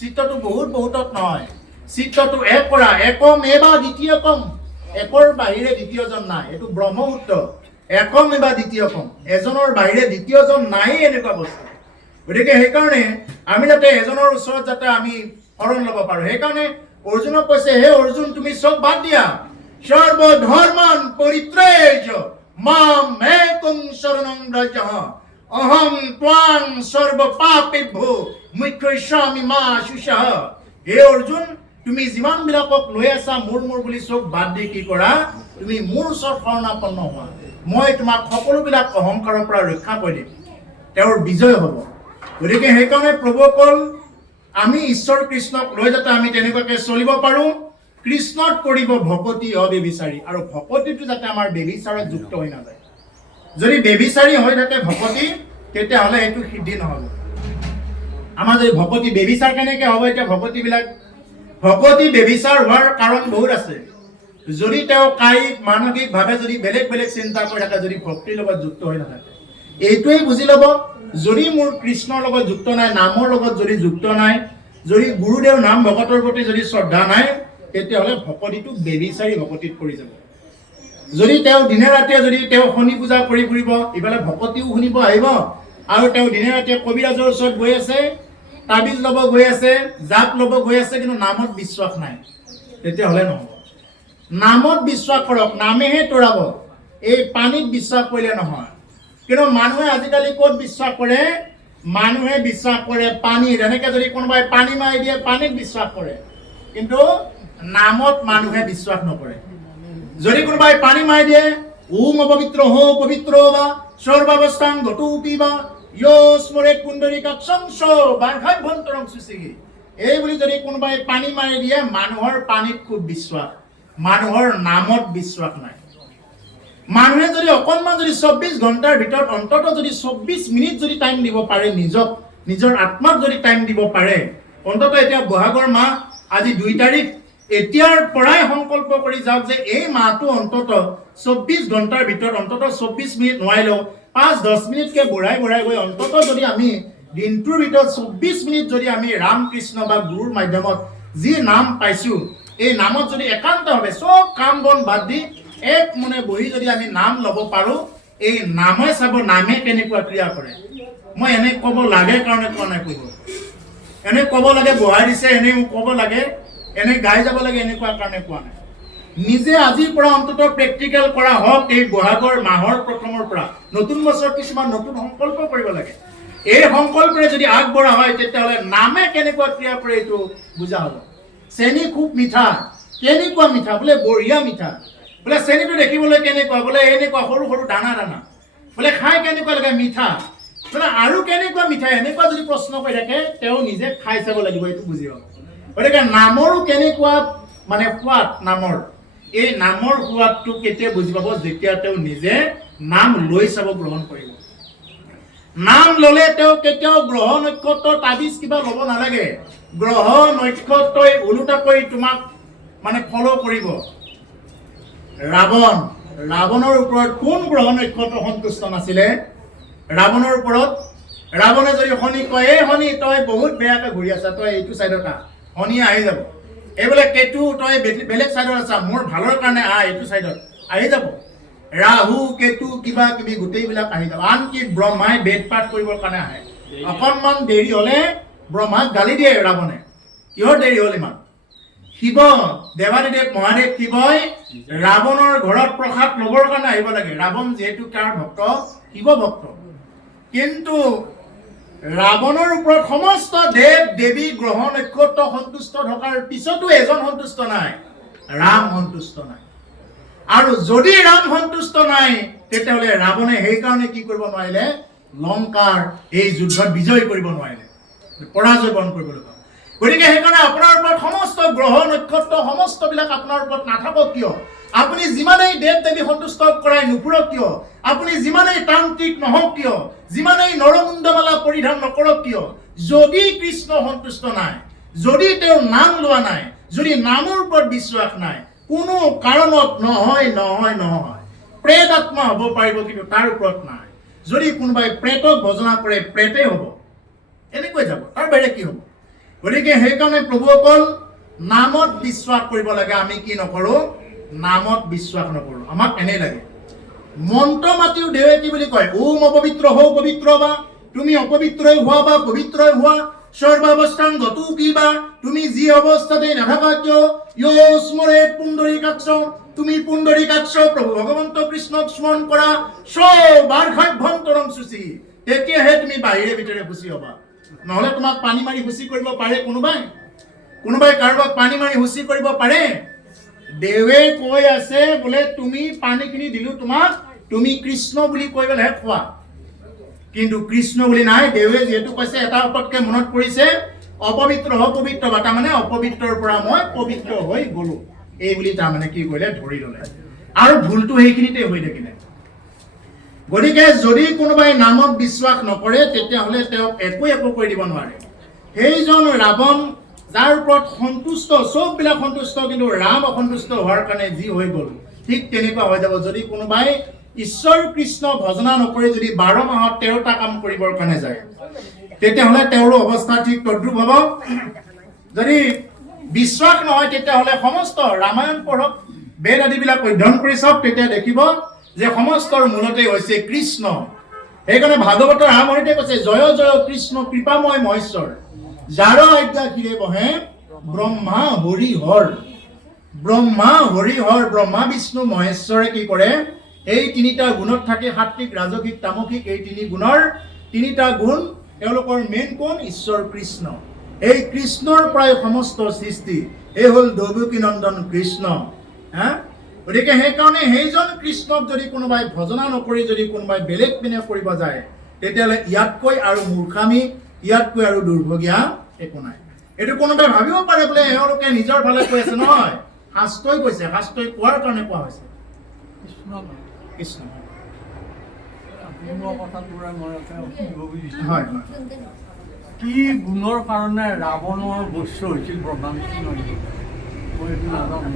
চিত্ৰটো বহুতত নহয়, চিত্ৰটো এক কৰা, একম এবা দ্বিতীয়কম, একৰ বাহিৰে দ্বিতীয়জন নাই, এইটো ব্ৰহ্মসূত্ৰ। একম এবা দ্বিতীয়কম, এজনৰ বাহিৰে দ্বিতীয়জন নাই, এনেকুৱা বস্তু। গতিকে সেইকাৰণে আমি যাতে এজনৰ ওচৰত যাতে আমি শৰণ ল'ব পাৰো, সেইকাৰণে অৰ্জুনক কৈছে, হে অৰ্জুন তুমি চব বাদ দিয়া, সৰ্বধৰ্মান পৰিত্যাজ্য মাম একং শৰণং ব্ৰজ, অহং ত্বাং সৰ্ব পাপেভ্যো মুখ্যস্যামি মা শুচঃ। হে অৰ্জুন, তুমি যিমান বিলাকক লৈ আছা মোৰ বুলি চব বাদ দি কি কৰা, তুমি মোৰ ওচৰত শৰণাপন্ন হোৱা, মই তোমাক সকলোবিলাক অহংকাৰৰ পৰা ৰক্ষা কৰি দিম, তেওঁৰ বিজয় হ'ব। গতিকে সেইকাৰণে প্ৰভু অকল আমি ঈশ্বৰ কৃষ্ণক লৈ যাতে আমি তেনেকুৱাকে চলিব পাৰো, কৃষ্ণত কৰিব ভকতি অব্যভিচাৰী, আৰু ভকতিটো যাতে আমাৰ বেবিচাৰত যুক্ত হৈ নাযায়। যদি বেবিচাৰী হৈ থাকে ভকতি, তেতিয়াহ'লে এইটো সিদ্ধি নহ'ব। আমাৰ যদি ভকতি বেবিচাৰ কেনেকে হ'ব, এতিয়া ভকতি বেবিচাৰ হোৱাৰ কাৰণ বহুত আছে। যদি তেওঁ কায়িক মানসিকভাৱে যদি বেলেগ বেলেগ চিন্তা কৰি থাকে, যদি ভক্তিৰ লগত যুক্ত হৈ নাথাকে, এইটোৱেই বুজি ল'ব, যদি মোৰ কৃষ্ণৰ লগত যুক্ত নাই, নামৰ লগত যদি যুক্ত নাই, যদি গুৰুদেৱ নাম ভকতৰ প্ৰতি যদি শ্ৰদ্ধা নাই, তেতিয়াহ'লে ভকতিটো বেবিচাৰী ভকতিত পৰি যাব। যদি তেওঁ দিনে ৰাতিয়ে যদি তেওঁ শনি পূজা কৰি ফুৰিব, ইফালে ভকতিও শুনিব আহিব, আৰু তেওঁ দিনে ৰাতিয়ে কবিৰাজৰ ওচৰত গৈ আছে, তাবিজ ল'ব গৈ আছে, জাপ ল'ব গৈ আছে, কিন্তু নামত বিশ্বাস নাই, তেতিয়াহ'লে নহ'ব। নামত বিশ্বাস কৰক, নামেহে তৰাব, এই পানীত বিশ্বাস কৰিলে নহয়। কিন্তু মানুহে আজিকালি ক'ত বিশ্বাস কৰে, মানুহে বিশ্বাস কৰে পানীত। এনেকে যদি কোনোবাই পানী মাৰি দিয়ে, পানীত বিশ্বাস কৰে, কিন্তু নামত মানুহে বিশ্বাস নকৰে। যদি কোনোবাই পানী মাৰি দিয়ে, ওম অপবিত্ৰ হো পবিত্ৰ বা সৰ্বাৱস্থাং গতো পিবা য়স্মৰে কুণ্ডলিকাক্ষং স বাৰ্ধাভ্যন্তৰং সুচিগি, এই বুলি যদি কোনোবাই পানী মাৰি দিয়ে, মানুহৰ পানীত খুব বিশ্বাস, মানুহৰ নামত বিশ্বাস নাই। মানুহে যদি অকণমান যদি 24 ঘণ্টাৰ ভিতৰত অন্তত যদি 24 মিনিট যদি টাইম দিব পাৰে, নিজৰ আত্মাক যদি টাইম দিব পাৰে, অন্তত এতিয়া বহাগৰ মাহ আজি 2 তাৰিখ, এতিয়াৰ পৰাই সংকল্প কৰি যাওক যে এই মাহটো অন্তত 24 ঘণ্টাৰ ভিতৰত অন্তত 24 মিনিট নোৱাৰিলেও 5-10 মিনিটকে বঢ়াই গৈ অন্তত যদি আমি দিনটোৰ ভিতৰত 24 মিনিট যদি আমি ৰাম কৃষ্ণ বা গুৰুৰ মাধ্যমত যি নাম পাইছো, এই নামত যদি একান্তভাৱে চব কাম বন বাদ দি এক মনে বহি যদি আমি নাম ল'ব পাৰো, এই নামে চাব নামে কেনেকুৱা ক্ৰিয়া কৰে। মই এনে ক'ব লাগে কাৰণে কোৱা নাই, এনে ক'ব লাগে বহাই দিছে, এনে ক'ব লাগে, এনে গাই যাব লাগে, এনেকুৱা কাৰণে কোৱা নাই। নিজে আজিৰ পৰা অন্তত প্ৰেক্টিকেল কৰা হওক। এই বহাগৰ মাহৰ প্ৰথমৰ পৰা নতুন বছৰ কিছুমান নতুন সংকল্প কৰিব লাগে। এই সংকল্পৰে যদি আগবঢ়া হয়, তেতিয়াহ'লে নামে কেনেকুৱা ক্ৰিয়া কৰে এইটো বুজা হ'ব। চেনি খুব মিঠা, কেনেকুৱা মিঠা, বোলে বঢ়িয়া মিঠা, বোলে চেনিটো দেখিবলৈ কেনেকুৱা, বোলে এনেকুৱা সৰু সৰু দানা, বোলে খাই কেনেকুৱা লাগে, মিঠা, বোলে আৰু কেনেকুৱা মিঠা, এনেকুৱা যদি প্ৰশ্ন কৰি থাকে, তেওঁ নিজে খাই চাব লাগিব, এইটো বুজি পাব। গতিকে নামৰো কেনেকুৱা মানে সোৱাদ, নামৰ এই নামৰ সোৱাদটো কেতিয়া বুজি পাব, যেতিয়া তেওঁ নিজে নাম লৈ চাব, গ্ৰহণ কৰিব। নাম ল'লে তেওঁ কেতিয়াও গ্ৰহ নক্ষত্ৰ তাবিজ কিবা ল'ব নালাগে। গ্ৰহ নক্ষত্ৰই ওলোটাকৈ তোমাক মানে ফল' কৰিব। ৰাৱণৰ ওপৰত কোন গ্ৰহ নক্ষত্ৰ সন্তুষ্ট নাছিলে? ৰাৱণৰ ওপৰত ৰাৱণে যদি শনি কয়, এই শনি তই বহুত বেয়াকে ঘূৰি আছা, তই এইটো চাইডত আহ, শনিয়ে আহি যাব। এইবোলে কেতু তই বেলেগ চাইডত আছা, মোৰ ভালৰ কাৰণে আহ, এইটো চাইডত আহি যাব। ৰাহু কেতু কিবা কিবি গোটেইবিলাক আহি যাব। আনকি ব্ৰহ্মাই বেদ পাঠ কৰিবৰ কাৰণে আহে। অকণমান দেৰি হলে ব্ৰহ্মাক গালি দিয়ে ৰাৱণে, কিহৰ দেৰি হল ইমান? শিৱ দেৱাদিদেৱ মহাদেৱ শিৱই ৰাৱণৰ ঘৰত প্ৰসাদ লবৰ কাৰণে আহিব লাগে। ৰাৱণ যিহেতু কাৰ ভক্ত, শিৱ ভক্ত, কিন্তু ৰাৱণৰ ওপৰত সমস্ত দেৱ দেৱী গ্ৰহ নক্ষত্ৰ সন্তুষ্ট থকাৰ পিছতো এজন সন্তুষ্ট নাই, ৰাম সন্তুষ্ট নাই। আৰু যদি ৰাম সন্তুষ্ট নাই, তেতিয়াহ'লে ৰাৱণে সেইকাৰণে কি কৰিব নোৱাৰিলে, লংকাৰ এই যুদ্ধত বিজয় কৰিব নোৱাৰিলে, পৰাজয় বৰণ কৰিব লগা। গতিকে সেইকাৰণে আপোনাৰ ওপৰত সমস্ত গ্ৰহ নক্ষত্ৰ সমস্তবিলাক আপোনাৰ ওপৰত নাথাকক কিয়, আপুনি যিমানেই দেৱ দেৱী সন্তুষ্ট কৰাই নুফুৰক কিয়, আপুনি যিমানেই তান্ত্ৰিক নহওক কিয়, যিমানেই নৰমুণ্ডমালা পৰিধান নকৰক কিয়, যদি কৃষ্ণ সন্তুষ্ট নাই, যদি তেওঁৰ নাম লোৱা নাই, যদি নামৰ ওপৰত বিশ্বাস নাই, কোনো কাৰণত নহয় নহয় নহয় প্ৰেত আত্মা হ'ব পাৰিব, কিন্তু তাৰ ওপৰত নাই। যদি কোনোবাই প্ৰেতক ভজনা কৰে, প্ৰেতেই হ'ব, এনেকৈ যাব, তাৰ বাহিৰে কি হ'ব? গতিকে সেইকাৰণে প্ৰভুসকল নামত বিশ্বাস কৰিব লাগে। আমি কি নকৰো? নামত বিশ্বাস নকৰো। আমাক এনেই লাগে মন্ত্ৰ মাতিও দেৱে কি বুলি কয়? ওম অপবিত্ৰ হও পবিত্ৰ বা, তুমি অপবিত্ৰই হোৱা বা পবিত্ৰই হোৱা, সৰ্বাৱস্থান গতো কিবা, তুমি যি অৱস্থাতে নাথাকা কিয়, ইয় স্মৰে পুণ্ডৰীকাক্ষ, তুমি পুণ্ডৰীকাক্ষ প্ৰভু ভগৱন্ত কৃষ্ণক স্মৰণ কৰা, সৰ্বাৰ্ঘাভ্যন্তৰং শুচি, তেতিয়াহে তুমি বাহিৰে ভিতৰে শুচি হবা। নহলে তোমাক পানী মাৰি শুচি কৰিব পাৰে কোনোবাই? কোনোবাই কাৰোবাক পানী মাৰি শুচি কৰিব পাৰে? দেৱে কৈ আছে বোলে তুমি পানীখিনি দিলো তোমাক, তুমি কৃষ্ণ বুলি কৈ পেলাইহে খোৱা। কিন্তু কৃষ্ণ বুলি নাই। দেৱে যিহেতু কৈছে, এটা পটকে মনত পৰিছে, অপবিত্ৰ হ পবিত্ৰ বা, তাৰমানে অপবিত্ৰৰ পৰা মই পবিত্ৰ হৈ গলো, এই বুলি তাৰমানে কি কৰিলে? ধৰি ললে। আৰু ভুলটো সেইখিনিতে হৈ থাকিলে। গতিকে যদি কোনোবাই নামত বিশ্বাস নকৰে, তেতিয়াহ'লে তেওঁক একো কৰি দিব নোৱাৰে। সেইজন ৰাৱণ যাৰ ওপৰত সন্তুষ্ট, চববিলাক সন্তুষ্ট, কিন্তু ৰাম অসন্তুষ্ট হোৱাৰ কাৰণে যি হৈ গ'ল, ঠিক তেনেকুৱা হৈ যাব যদি কোনোবাই ঈশ্বৰ কৃষ্ণ ভজনা নকৰি যদি 12 মাহত 13টা কাম কৰিবৰ কাৰণে যায়, তেতিয়াহ'লে তেওঁৰো অৱস্থা ঠিক তদ্ৰুপ হ'ব। যদি বিশ্বাস নহয়, তেতিয়াহ'লে সমস্ত ৰামায়ণ পঢ়ক, বেদ আদিবিলাক অধ্যয়ন কৰি চাওক, তেতিয়া দেখিব যে সমস্তৰ মূলতে হৈছে কৃষ্ণ। সেইকাৰণে ভাগৱতৰ আৰম্ভণিতে কৈছে, জয় জয় কৃষ্ণ কৃপাময় মহেশ্বৰ, যাৰ আজ্ঞা শিৰে বহে ব্ৰহ্মা হৰি হৰ। ব্ৰহ্মা হৰি হৰ, ব্ৰহ্মা বিষ্ণু মহেশ্বৰে কি কৰে? এই তিনিটা গুণত থাকে, সাত্বিক ৰাজসিক তামসিক, এই তিনি গুণৰ তিনিটা গুণ, তেওঁলোকৰ মেইন কোন? ঈশ্বৰ কৃষ্ণ। এই কৃষ্ণৰ পৰাই সমস্ত সৃষ্টি, এই হ'ল দৈৱকী নন্দন কৃষ্ণ। গতিকে সেইকাৰণে সেইজন কৃষ্ণক যদি কোনোবাই ভজনা নকৰি যদি কোনোবাই বেলেগ পিনে কৰিব যায়, তেতিয়াহ'লে ইয়াতকৈ আৰু মূৰ্খামি, ইয়াতকৈ আৰু দুৰ্ভগীয়া একো নাই। এইটো কোনোবাই ভাবিব পাৰে বোলে এওঁলোকে নিজৰ ফালে কৈ আছে, নহয়, শাস্ত্ৰই কৈছে, শাস্ত্ৰই কোৱাৰ কাৰণে কোৱা হৈছে। কৃষ্ণ হয়, কি গুণৰ কাৰণে ৰাৱণৰ বস্য হৈছিল ব্ৰহ্মা বিষ্ণু? মই এইটো নাজানো,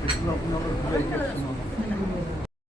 সেইটো আপোনালোকে